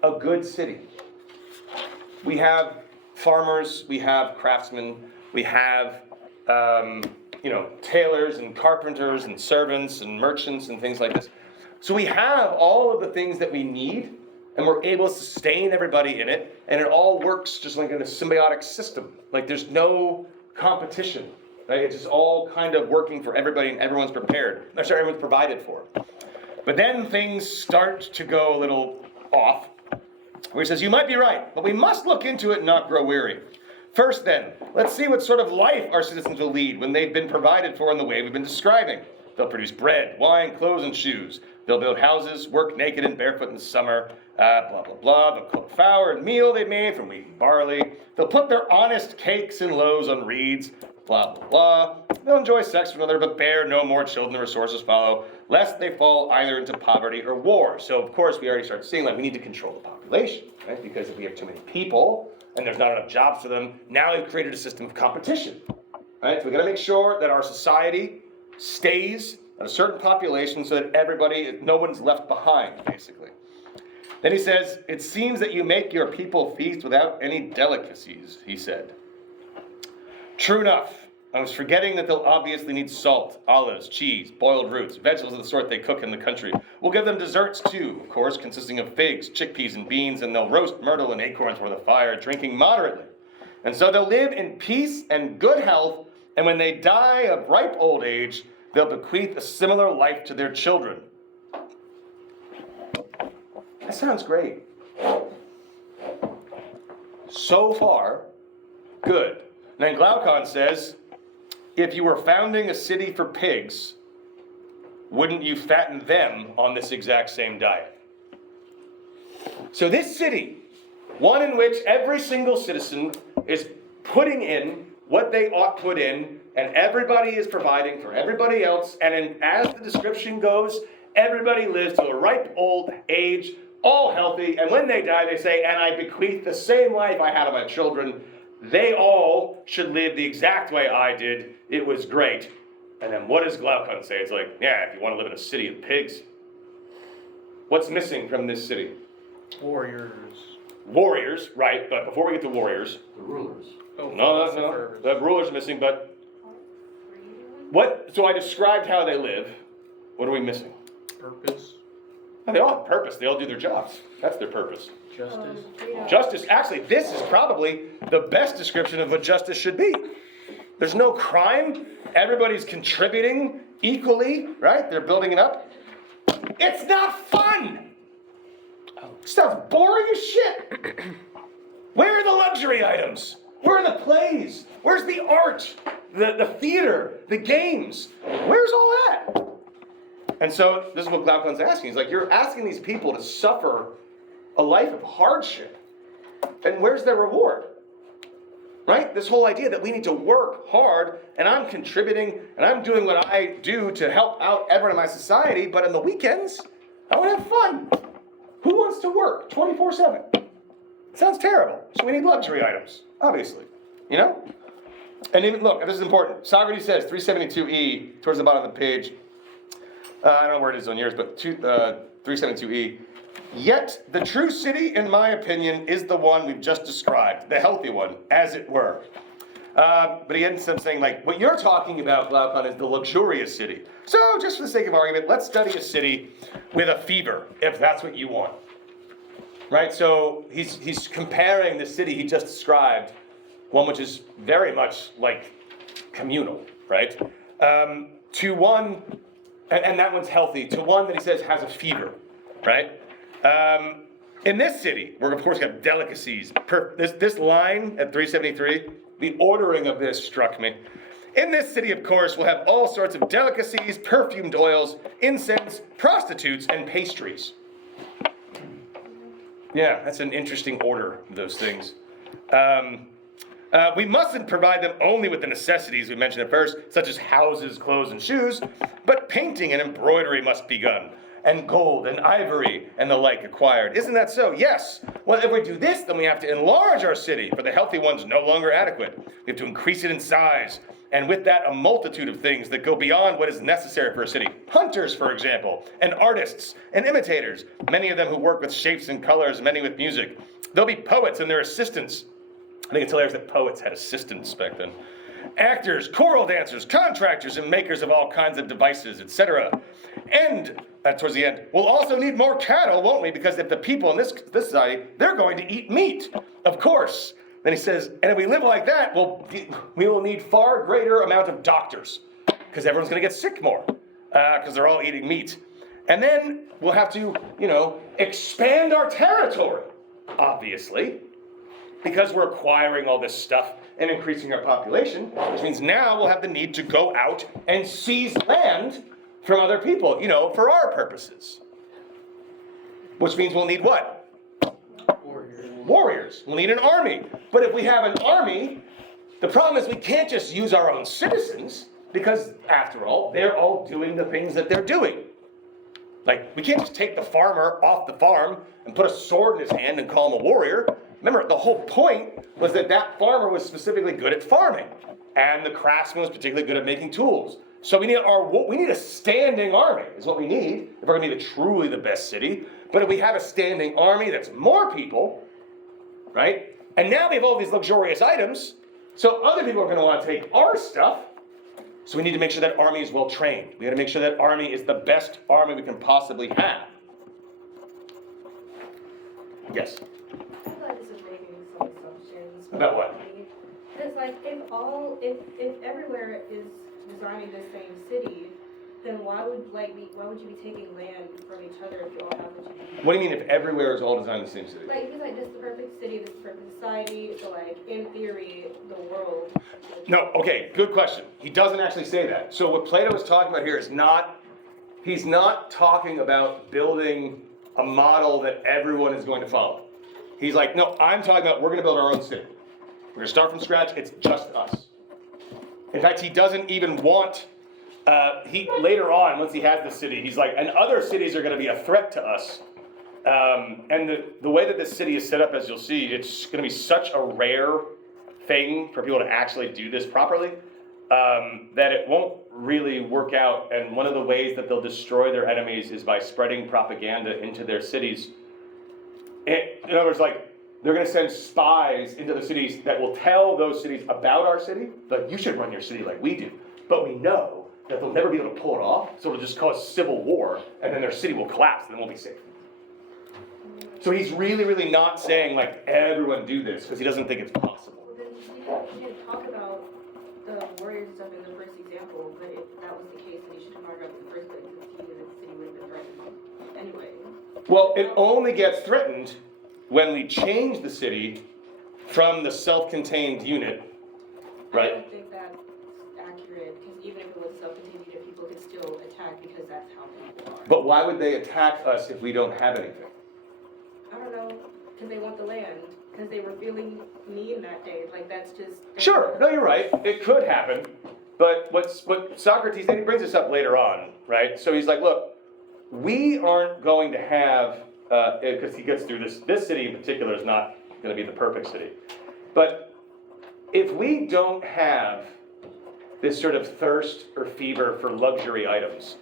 a good city. We have farmers, we have craftsmen, we have tailors and carpenters and servants and merchants and things like this. So we have all of the things that we need, and we're able to sustain everybody in it, and it all works just like in a symbiotic system. Like there's no competition, right? It's just all kind of working for everybody, and everyone's everyone's provided for. But then things start to go a little off, where he says, you might be right, but we must look into it and not grow weary. First then, let's see what sort of life our citizens will lead when they've been provided for in the way we've been describing. They'll produce bread, wine, clothes, and shoes. They'll build houses, work naked and barefoot in the summer, blah, blah, blah. They'll cook flour and meal they made from wheat and barley. They'll put their honest cakes and loaves on reeds, blah, blah, blah. They'll enjoy sex with another, but bear no more children than resources follow, lest they fall either into poverty or war. So, of course, we already start seeing, like, we need to control the population, right? Because if we have too many people, and there's not enough jobs for them, now we've created a system of competition, right? So we gotta make sure that our society stays at a certain population so that no one's left behind, basically. Then he says, it seems that you make your people feast without any delicacies, he said. True enough. I was forgetting that they'll obviously need salt, olives, cheese, boiled roots, vegetables of the sort they cook in the country. We'll give them desserts too, of course, consisting of figs, chickpeas, and beans, and they'll roast myrtle and acorns for the fire, drinking moderately. And so they'll live in peace and good health, and when they die of ripe old age, they'll bequeath a similar life to their children. That sounds great. So far, good. And then Glaucon says, if you were founding a city for pigs, wouldn't you fatten them on this exact same diet? So this city, one in which every single citizen is putting in what they ought to put in, and everybody is providing for everybody else, and as the description goes, everybody lives to a ripe old age, all healthy, and when they die, they say, and I bequeath the same life I had of my children. They all should live the exact way I did. It was great. And then what does Glaucon say? It's like, yeah, if you want to live in a city of pigs, what's missing from this city? Warriors. Warriors, right, but before we get to warriors. The rulers. Oh, No. The ruler's missing, but so I described how they live. What are we missing? Purpose. They all have purpose. They all do their jobs. That's their purpose. Justice. Justice, actually, this is probably the best description of what justice should be. There's no crime. Everybody's contributing equally, right? They're building it up. It's not fun. Stuff's boring as shit. Where are the luxury items? Where are the plays? Where's the art? The theater? The games? Where's all that? And so this is what Glaucon's asking. He's like, you're asking these people to suffer a life of hardship. And where's their reward? Right? This whole idea that we need to work hard, and I'm contributing, and I'm doing what I do to help out everyone in my society, but on the weekends, I want to have fun. Who wants to work 24/7? Sounds terrible. So we need luxury items, obviously. You know? And even, look, this is important. Socrates says, 372e, towards the bottom of the page, I don't know where it is on yours, but 372e, yet the true city, in my opinion, is the one we've just described, the healthy one, as it were. But he ends up saying, like, what you're talking about, Glaucon, is the luxurious city. So, just for the sake of argument, let's study a city with a fever, if that's what you want. Right? So, he's comparing the city he just described, one which is very much like communal, right? To one, and that one's healthy, to one that he says has a fever, right? In this city, we're of course got delicacies. This line at 373, the ordering of this struck me. In this city, of course, we'll have all sorts of delicacies, perfumed oils, incense, prostitutes, and pastries. Yeah, that's an interesting order of those things. We mustn't provide them only with the necessities we mentioned at first, such as houses, clothes, and shoes, but painting and embroidery must be begun, and gold and ivory and the like acquired. Isn't that so? Yes. Well, if we do this, then we have to enlarge our city, for the healthy one's no longer adequate. We have to increase it in size, and with that a multitude of things that go beyond what is necessary for a city. Hunters, for example, and artists, and imitators, many of them who work with shapes and colors, many with music. There'll be poets and their assistants. I think it's hilarious that poets had assistants back then. Actors, choral dancers, contractors, and makers of all kinds of devices, etc. And, towards the end, we'll also need more cattle, won't we? Because if the people in this society, they're going to eat meat, of course. Then he says, and if we live like that, we will need far greater amount of doctors, because everyone's going to get sick more, because they're all eating meat. And then we'll have to, expand our territory, obviously, because we're acquiring all this stuff and increasing our population, which means now we'll have the need to go out and seize land from other people, for our purposes. Which means we'll need what? Warriors. We'll need an army. But if we have an army, the problem is we can't just use our own citizens, because after all, they're all doing the things that they're doing. Like, we can't just take the farmer off the farm and put a sword in his hand and call him a warrior. Remember, the whole point was that farmer was specifically good at farming, and the craftsman was particularly good at making tools. So we need a standing army, is what we need, if we're going to be truly the best city. But if we have a standing army that's more people, right? And now we have all these luxurious items, so other people are going to want to take our stuff. So we need to make sure that army is well trained. We got to make sure that army is the best army we can possibly have. Yes? I feel like this is making some assumptions. About what? Because if everywhere is designing the same city, then why would you be taking land from each other if you all have what you need? What do you mean if everywhere is all designed the same city? Like, he's like, this is the perfect city, this is the perfect society, so like, in theory, the world. No, okay, good question. He doesn't actually say that. So what Plato is talking about here is he's not talking about building a model that everyone is going to follow. He's like, no, I'm talking about we're going to build our own city. We're going to start from scratch, it's just us. In fact, he doesn't even want, later on, once he has the city, he's like, and other cities are going to be a threat to us. And the way that this city is set up, as you'll see, it's going to be such a rare thing for people to actually do this properly, that it won't really work out. And one of the ways that they'll destroy their enemies is by spreading propaganda into their cities. In other words, like, they're going to send spies into the cities that will tell those cities about our city. Like, you should run your city like we do. But we know that they'll never be able to pull it off, so it'll just cause civil war, and then their city will collapse, and then we'll be safe. So he's really, really not saying, like, everyone do this, because he doesn't think it's possible. Well, then you didn't talk about the warriors stuff in the first example, but if that was the case, then you should have marked up in the first place, because he knew that the city would have been threatened anyway. Well, it only gets threatened when we change the city from the self-contained unit, I right? don't think that's accurate, because even if it was self-contained unit, people could still attack because that's how people are. But why would they attack us if we don't have anything? I don't know, because they want the land, because they were feeling mean that day, like that's just. Sure, no, you're right, it could happen. But what Socrates, and he brings this up later on, right? So he's like, look, we aren't going to have, because he gets through this city in particular is not going to be the perfect city. But if we don't have this sort of thirst or fever for luxury items,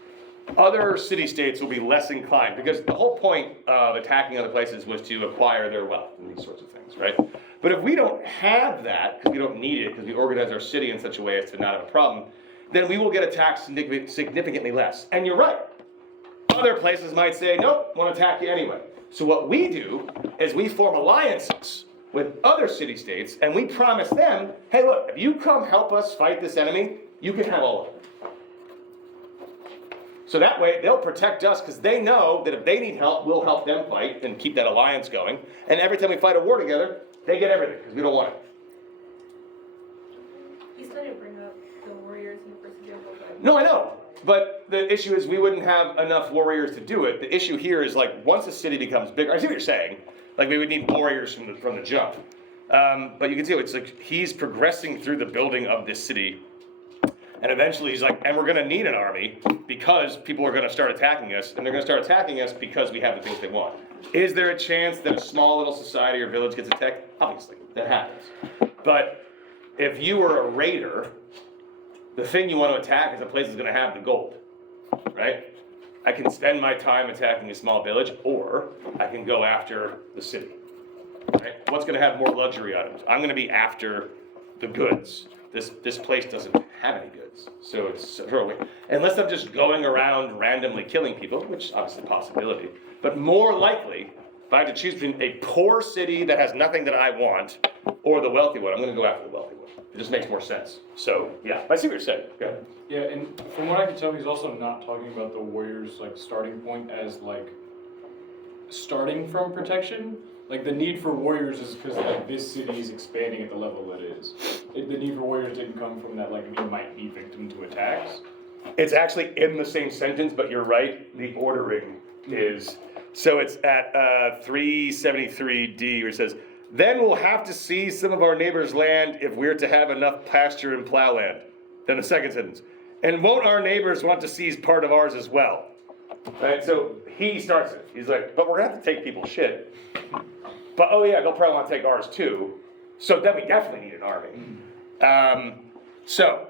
other city-states will be less inclined, because the whole point of attacking other places was to acquire their wealth and these sorts of things, right? But if we don't have that, because we don't need it, because we organize our city in such a way as to not have a problem, then we will get attacked significantly less. And you're right. Other places might say, nope, want to attack you anyway. So what we do is we form alliances with other city-states, and we promise them, hey, look, if you come help us fight this enemy, you can have all of it. So that way, they'll protect us, because they know that if they need help, we'll help them fight and keep that alliance going. And every time we fight a war together, they get everything, because we don't want it. He still didn't bring up the warriors in the first example, but. No, I know. But the issue is we wouldn't have enough warriors to do it. The issue here is, like, once a city becomes bigger, I see what you're saying. Like, we would need warriors from the jump. But you can see it's like he's progressing through the building of this city. And eventually he's like, and we're gonna need an army because people are gonna start attacking us, and they're gonna start attacking us because we have the things they want. Is there a chance that a small little society or village gets attacked? Obviously, that happens. But if you were a raider, the thing you want to attack is a place that's gonna have the gold, right? I can spend my time attacking a small village, or I can go after the city, right? What's gonna have more luxury items? I'm gonna be after the goods. This place doesn't have any goods, so it's totally, unless I'm just going around randomly killing people, which obviously a possibility, but more likely, if I have to choose between a poor city that has nothing that I want, or the wealthy one, I'm gonna go after the wealthy one. It just makes more sense. So, yeah, I see what you're saying. Go ahead. Yeah, and from what I can tell, he's also not talking about the warrior's like starting point as like starting from protection. Like the need for warriors is because like this city is expanding at the level that it is. The need for warriors didn't come from that like we might be victim to attacks. It's actually in the same sentence, but you're right, the ordering is, so it's at 373D where it says, then we'll have to seize some of our neighbor's land if we're to have enough pasture and plow land. Then the second sentence, and won't our neighbors want to seize part of ours as well? Right, so he starts it. He's like, but we're gonna have to take people's shit. But oh yeah, they'll probably want to take ours too. So then we definitely need an army. So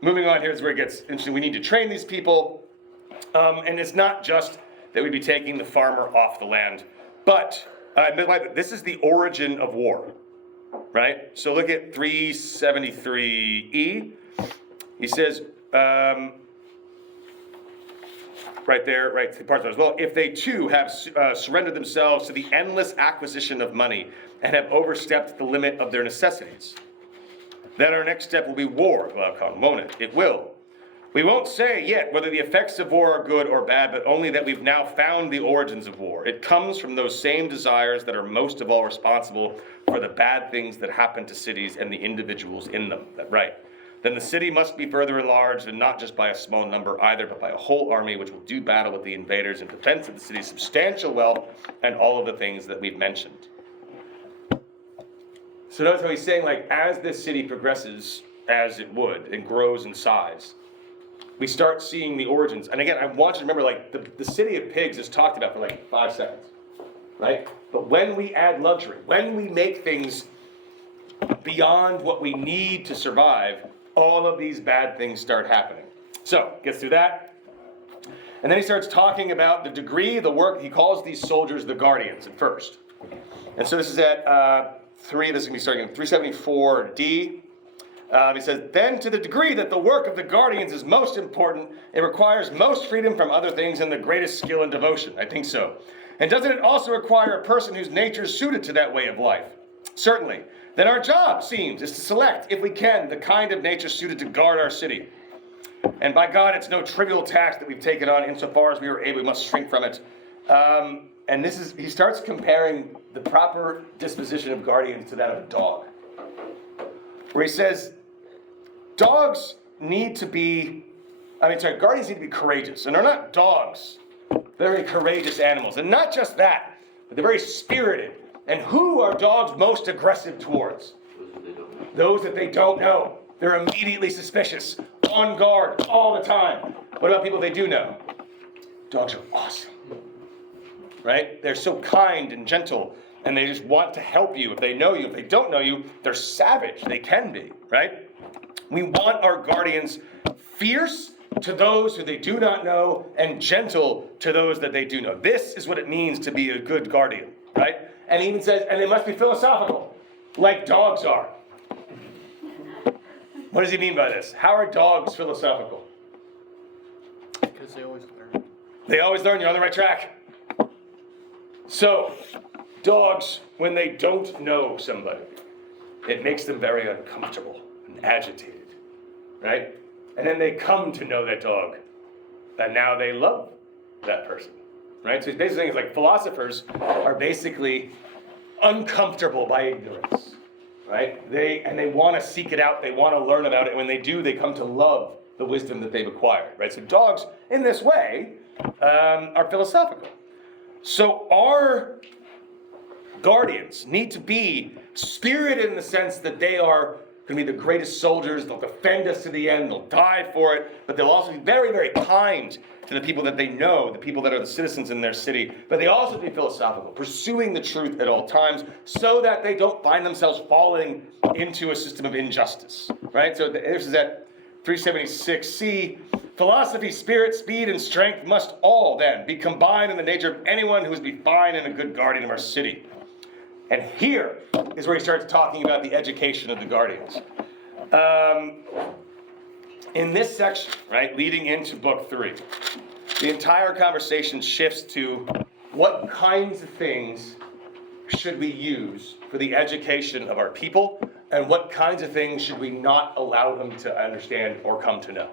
moving on, here's where it gets interesting. We need to train these people. And it's not just that we'd be taking the farmer off the land, but this is the origin of war, right? So look at 373E. He says, right there, right, the parts as well. If they too have surrendered themselves to the endless acquisition of money and have overstepped the limit of their necessities, then our next step will be war, Glaucon, won't it? It will. We won't say yet whether the effects of war are good or bad, but only that we've now found the origins of war. It comes from those same desires that are most of all responsible for the bad things that happen to cities and the individuals in them. Right. Then the city must be further enlarged, and not just by a small number either, but by a whole army which will do battle with the invaders in defense of the city's substantial wealth and all of the things that we've mentioned. So notice how he's saying, like, as this city progresses, as it would, and grows in size, we start seeing the origins. And again, I want you to remember, like, the city of pigs is talked about for like 5 seconds, right? But when we add luxury, when we make things beyond what we need to survive, all of these bad things start happening. So, gets through that. And then he starts talking about the degree, the work. He calls these soldiers the guardians at first. And so this is at this is going to be starting at 374D. He says, then to the degree that the work of the guardians is most important, it requires most freedom from other things and the greatest skill and devotion. I think so. And doesn't it also require a person whose nature is suited to that way of life? Certainly. Then our job, seems, is to select, if we can, the kind of nature suited to guard our city. And by God, it's no trivial task that we've taken on. Insofar as we were able, we must shrink from it. And this is, he starts comparing the proper disposition of guardians to that of a dog. Where he says, dogs need to be, guardians need to be courageous. And they're not dogs. They're very courageous animals. And not just that, but they're very spirited. And who are dogs most aggressive towards? Those that they don't know. They're immediately suspicious, on guard, all the time. What about people they do know? Dogs are awesome, right? They're so kind and gentle, and they just want to help you if they know you. If they don't know you, they're savage. They can be, right? We want our guardians fierce to those who they do not know and gentle to those that they do know. This is what it means to be a good guardian, right? And he even says, and they must be philosophical, like dogs are. What does he mean by this? How are dogs philosophical? Because they always learn. They always learn. You're on the right track. So, dogs, when they don't know somebody, it makes them very uncomfortable and agitated, right? And then they come to know that dog, and now they love that person, right? So he's basically saying, like, philosophers are basically uncomfortable by ignorance, right? They want to seek it out, they want to learn about it, and when they do, they come to love the wisdom that they've acquired, right? So dogs, in this way, are philosophical. So our guardians need to be spirited in the sense that they are going to be the greatest soldiers. They'll defend us to the end. They'll die for it. But they'll also be very, very kind to the people that they know, the people that are the citizens in their city. But they also be philosophical, pursuing the truth at all times so that they don't find themselves falling into a system of injustice, right? So this is at 376c. Philosophy, spirit, speed, and strength must all then be combined in the nature of anyone who is be fine and a good guardian of our city. And here is where he starts talking about the education of the guardians. In this section, right, leading into book 3, the entire conversation shifts to what kinds of things should we use for the education of our people, and what kinds of things should we not allow them to understand or come to know.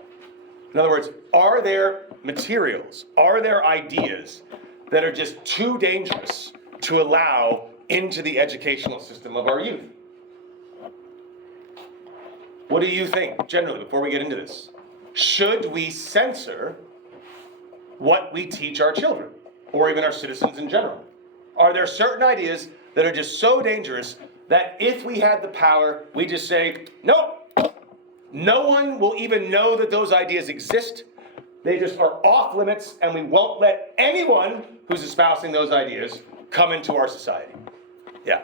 In other words, are there materials, are there ideas that are just too dangerous to allow into the educational system of our youth? What do you think, generally, before we get into this? Should we censor what we teach our children, or even our citizens in general? Are there certain ideas that are just so dangerous that if we had the power, we just say, nope, no one will even know that those ideas exist. They just are off limits, and we won't let anyone who's espousing those ideas come into our society. Yeah.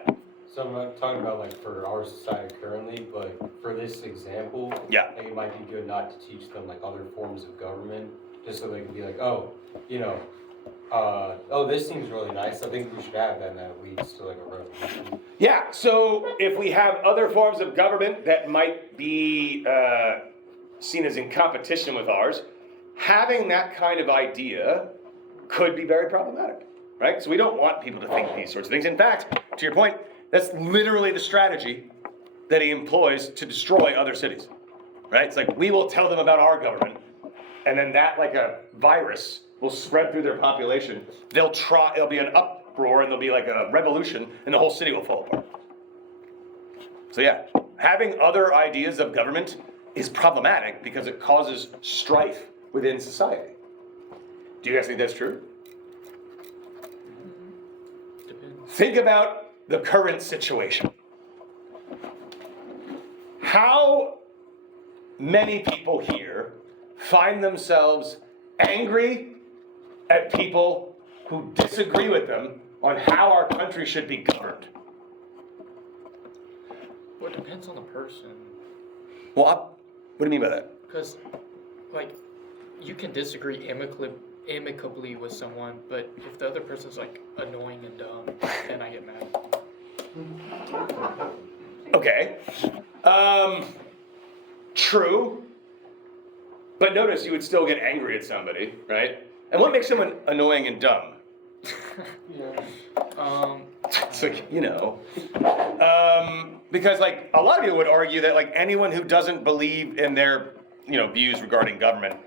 So I'm not talking about like for our society currently, but for this example, Yeah. I think it might be good not to teach them like other forms of government, just so they can be like, oh, you know, oh, this seems really nice. I think we should have that, and that leads to like a revolution. Yeah, so if we have other forms of government that might be seen as in competition with ours, having that kind of idea could be very problematic, right? So we don't want people to think these sorts of things. In fact, to your point, that's literally the strategy that he employs to destroy other cities, right? It's like, we will tell them about our government, and then that, like a virus, will spread through their population. It'll be an uproar, and there'll be like a revolution, and the whole city will fall apart. So yeah, having other ideas of government is problematic because it causes strife within society. Do you guys think that's true? Think about the current situation. How many people here find themselves angry at people who disagree with them on how our country should be governed? Well, it depends on the person. Well, what do you mean by that? Because, like, you can disagree amicably with someone, but if the other person's, like, annoying and dumb, then I get mad. Okay. True. But notice you would still get angry at somebody, right? And what makes someone annoying and dumb? It's like, you know. Because like a lot of people would argue that like anyone who doesn't believe in their, views regarding government,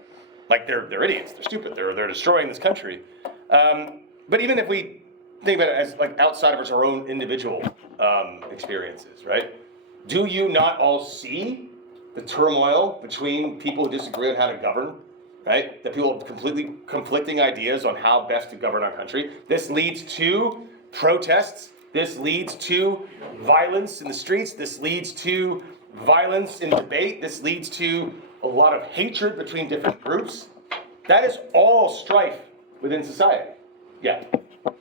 like they're idiots, they're stupid, they're destroying this country. But even if we think about it as like outside of our own individual experiences, right? Do you not all see the turmoil between people who disagree on how to govern, right? That people have completely conflicting ideas on how best to govern our country. This leads to protests. This leads to violence in the streets. This leads to violence in debate. This leads to a lot of hatred between different groups. That is all strife within society. Yeah. But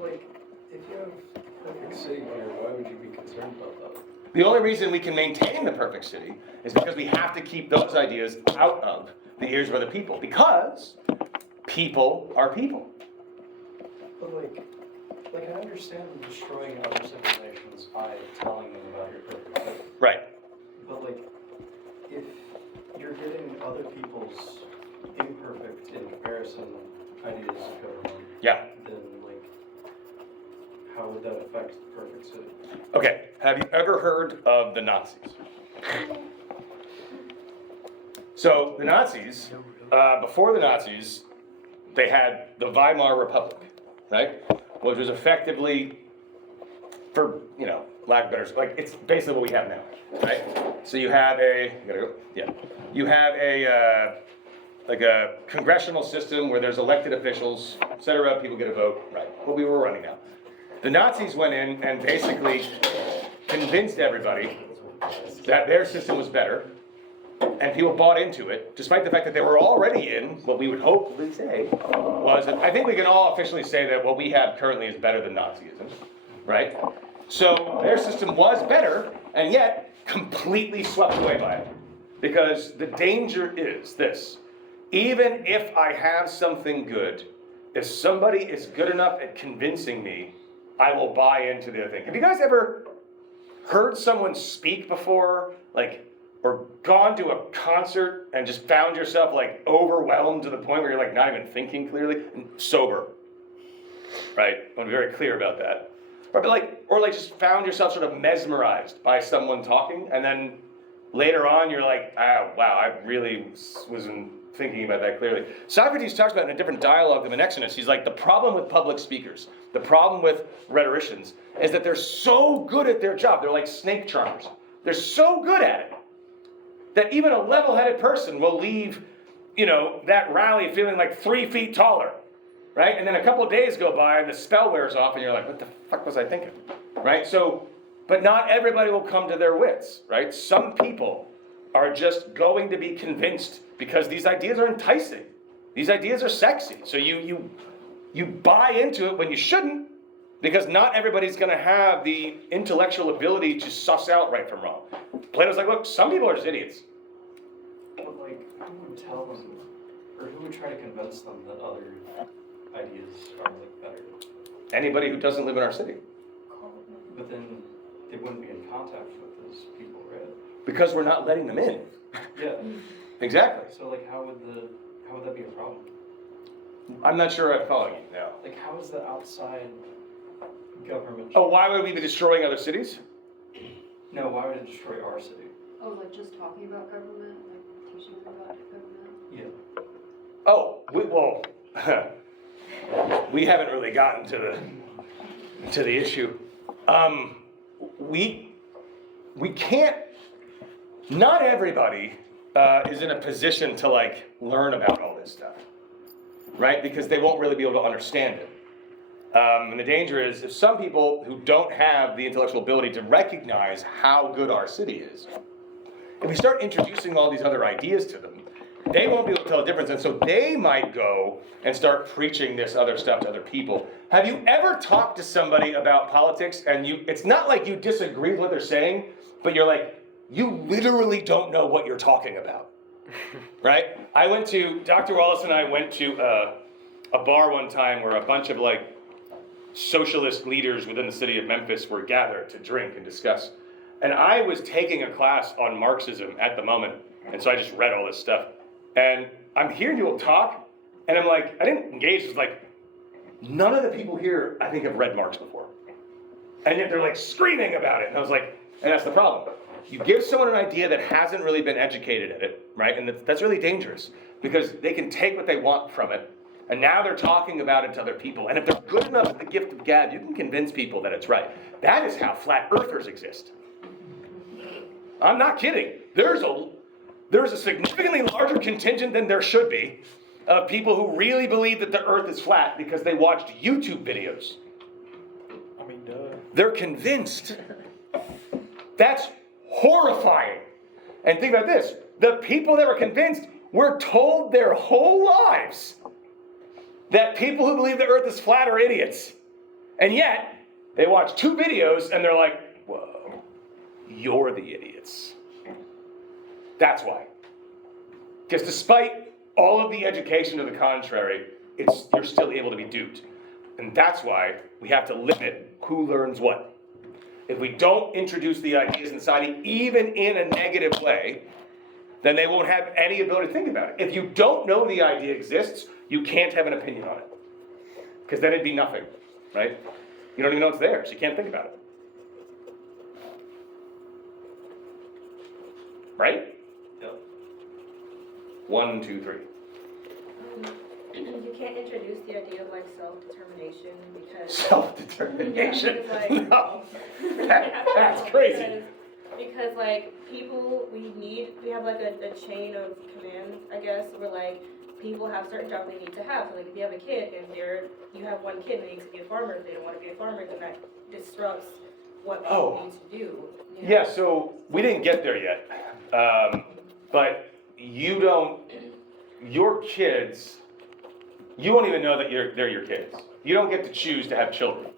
like, if you have perfect city here, why would you be concerned about that? The only reason we can maintain the perfect city is because we have to keep those ideas out of the ears of other people, because people are people. But like I understand destroying other civilizations by telling them about your perfect city. Right. But like, if you're getting other people's imperfect in comparison ideas of government, Yeah. then like, how would that affect the perfect city? Okay, have you ever heard of the Nazis? So the Nazis, before the Nazis, they had the Weimar Republic, right? Which was effectively, for lack of better, like it's basically what we have now, right? So you have you have like a congressional system where there's elected officials, etc. People get a vote, right? What we were running now. The Nazis went in and basically convinced everybody that their system was better, and people bought into it, despite the fact that they were already in what we would hopefully say was, that I think we can all officially say that what we have currently is better than Nazism, right? So their system was better, and yet completely swept away by it. Because the danger is this: even if I have something good, if somebody is good enough at convincing me, I will buy into the other thing. Have you guys ever heard someone speak before, or gone to a concert and just found yourself overwhelmed to the point where you're not even thinking clearly? Sober, right? I want to be very clear about that. Or just found yourself sort of mesmerized by someone talking, and then later on you're like, oh, wow, I really wasn't thinking about that clearly. Socrates talks about in a different dialogue than Menexenus. He's like, the problem with public speakers, the problem with rhetoricians, is that they're so good at their job. They're like snake charmers. They're so good at it that even a level-headed person will leave, that rally feeling 3 feet taller, right? And then a couple of days go by and the spell wears off and you're like, what the fuck was I thinking, right? But not everybody will come to their wits, right? Some people are just going to be convinced because these ideas are enticing. These ideas are sexy. So you buy into it when you shouldn't, because not everybody's going to have the intellectual ability to suss out right from wrong. Plato's like, look, some people are just idiots. But who would tell them, or who would try to convince them that other ideas are better? Anybody who doesn't live in our city. But then they wouldn't be in contact with those people, right? Because we're not letting them in. Yeah. Exactly. So how would that be a problem? I'm not sure I'm following you now. How is the outside government? Oh, why would we be destroying other cities? No, why would it destroy our city? Oh, just talking about government, teaching about government? Yeah. Oh, we haven't really gotten to the issue. We can't. Not everybody is in a position to learn about all this stuff, right? Because they won't really be able to understand it. And the danger is, if some people who don't have the intellectual ability to recognize how good our city is, if we start introducing all these other ideas to them, they won't be able to tell the difference, and so they might go and start preaching this other stuff to other people. Have you ever talked to somebody about politics and it's not like you disagree with what they're saying, but you're like, you literally don't know what you're talking about, right? Dr. Wallace and I went to a bar one time where a bunch of socialist leaders within the city of Memphis were gathered to drink and discuss. And I was taking a class on Marxism at the moment, and so I just read all this stuff. And I'm hearing people talk, and I'm like, I didn't engage. It's none of the people here, I think, have read Marx before. And yet they're screaming about it. And I was like, and that's the problem. You give someone an idea that hasn't really been educated at it, right? And that's really dangerous, because they can take what they want from it, and now they're talking about it to other people. And if they're good enough at the gift of gab, you can convince people that it's right. That is how flat earthers exist. I'm not kidding. There's a significantly larger contingent than there should be of people who really believe that the earth is flat because they watched YouTube videos. I mean, duh. They're convinced. That's horrifying. And think about this. The people that were convinced were told their whole lives that people who believe the earth is flat are idiots. And yet, they watch 2 videos and they're like, whoa, you're the idiots. That's why. Because despite all of the education to the contrary, you're still able to be duped. And that's why we have to limit who learns what. If we don't introduce the ideas in society, even in a negative way, then they won't have any ability to think about it. If you don't know the idea exists, you can't have an opinion on it. Because then it'd be nothing, right? You don't even know it's there, so you can't think about it. Right? Yep. 1, 2, 3. You can't introduce the idea of self-determination because Self-determination? Yeah, No. That's crazy. Because people, we have a chain of command, I guess, where people have certain jobs they need to have. So if you have a kid and you have one kid that needs to be a farmer, if they don't want to be a farmer, then that disrupts what Oh. people need to do. You know? Yeah, so we didn't get there yet. But your kids, you won't even know that they're your kids. You don't get to choose to have children.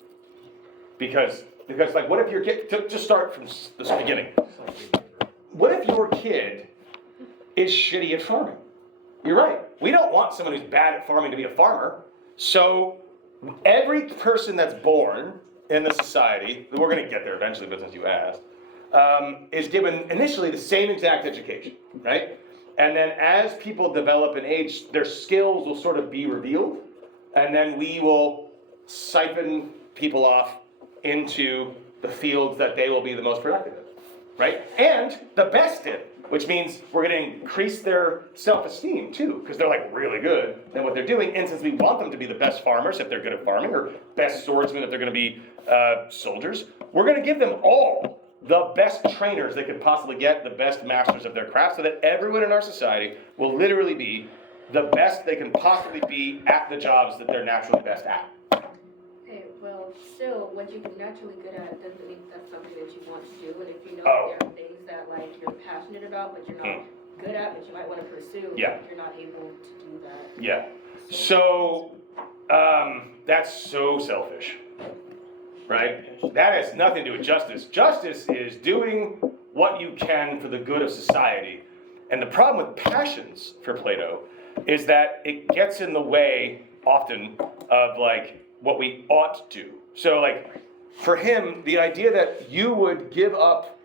Because like, what if your kid, to just start from the beginning, what if your kid is shitty at farming? You're right. We don't want someone who's bad at farming to be a farmer. So every person that's born in the society, we're going to get there eventually, but since you asked, is given initially the same exact education, right? And then as people develop in age, their skills will sort of be revealed, and then we will siphon people off into the fields that they will be the most productive in, right? And the best in, which means we're going to increase their self-esteem too, because they're like really good at what they're doing. And since we want them to be the best farmers if they're good at farming, or best swordsmen if they're going to be soldiers, we're going to give them all the best trainers they could possibly get, the best masters of their craft, so that everyone in our society will literally be the best they can possibly be at the jobs that they're naturally best at. Okay, well, still, what you're naturally good at doesn't mean that's something that you want to do. And if you know Oh. that there are things that like you're passionate about, but you're not good at, but you might want to pursue, Yeah. you're not able to do that. Yeah. So, that's so selfish, right? That has nothing to do with justice. Justice is doing what you can for the good of society. And the problem with passions for Plato is that it gets in the way often of like what we ought to do. So like for him, the idea that you would give up,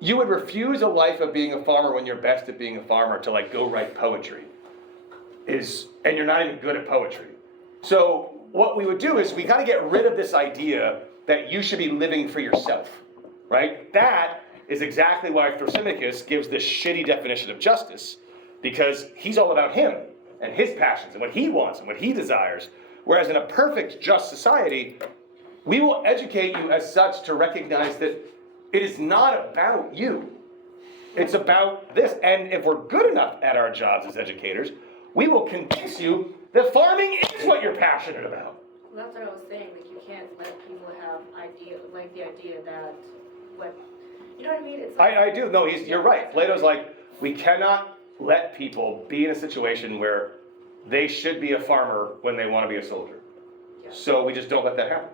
you would refuse a life of being a farmer when you're best at being a farmer to like go write poetry and you're not even good at poetry. So what we would do is we got to get rid of this idea that you should be living for yourself, right? That is exactly why Thrasymachus gives this shitty definition of justice, because he's all about him and his passions and what he wants and what he desires. Whereas in a perfect, just society, we will educate you as such to recognize that it is not about you. It's about this. And if we're good enough at our jobs as educators, we will convince you that farming is what you're passionate about. Well, that's what I was saying. Like you can't let people have the idea that what, you know what I mean? It's like, I do. No, you're right. Plato's like, we cannot let people be in a situation where they should be a farmer when they want to be a soldier. Yeah. So we just don't let that happen.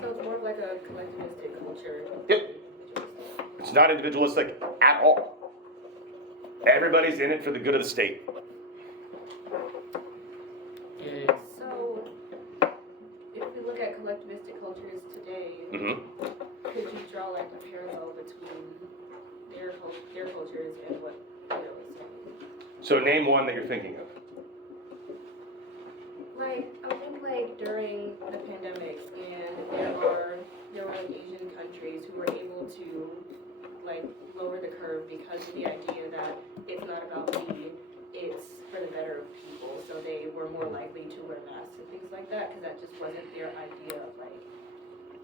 So it's more of like a collectivistic culture. Yep. It's not individualistic at all. Everybody's in it for the good of the state. Yeah. So if we look at collectivistic cultures today, Mm-hmm. could you draw like a parallel between their cultures and what Plato is saying? So name one that you're thinking of. Like, I think like during the pandemic, and there were like Asian countries who were able to like lower the curve because of the idea that it's not about me, it's for the better of people. So they were more likely to wear masks and things like that, because that just wasn't their idea of like,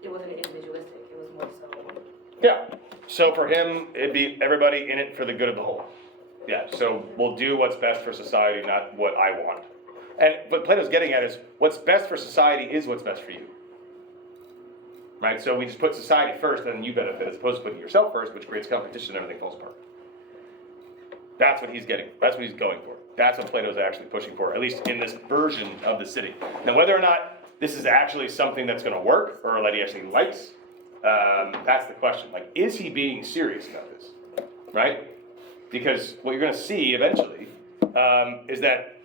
it wasn't individualistic, it was more so. Yeah. So for him, it'd be everybody in it for the good of the whole. Yeah. So we'll do what's best for society, not what I want. And what Plato's getting at is what's best for society is what's best for you. Right? So we just put society first, and then you benefit, as opposed to putting yourself first, which creates competition and everything falls apart. That's what he's getting. That's what he's going for. That's what Plato's actually pushing for, at least in this version of the city. Now, whether or not this is actually something that's going to work, or that he actually likes, that's the question. Like, is he being serious about this? Right? Because what you're going to see eventually is that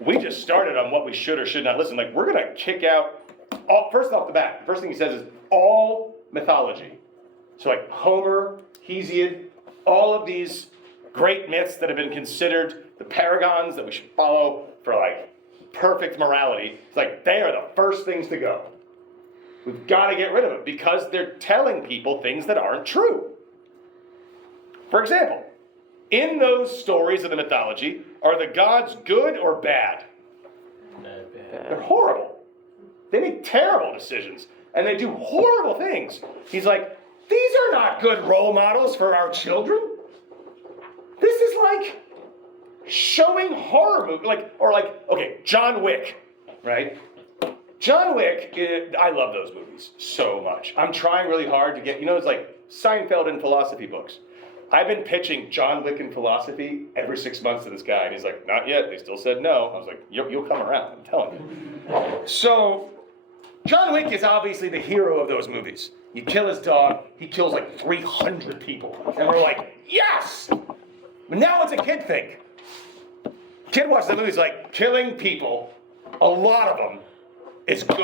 we just started on what we should or should not listen. Like, we're going to kick out, first off the bat, the first thing he says is all mythology. So like Homer, Hesiod, all of these great myths that have been considered the paragons that we should follow for like perfect morality. It's like, they are the first things to go. We've got to get rid of them because they're telling people things that aren't true. For example, in those stories of the mythology, are the gods good or bad? They're horrible. They make terrible decisions, and they do horrible things. He's like, these are not good role models for our children. This is like showing horror movies, okay, John Wick, right? John Wick, I love those movies so much. I'm trying really hard to get, it's like Seinfeld and philosophy books. I've been pitching John Wick and philosophy every 6 months to this guy, and he's like, not yet. They still said no. I was like, you'll come around, I'm telling you. So, John Wick is obviously the hero of those movies. You kill his dog, he kills like 300 people. And we're like, yes! But now what's a kid think? Kid watches the movies like, killing people, a lot of them, is good.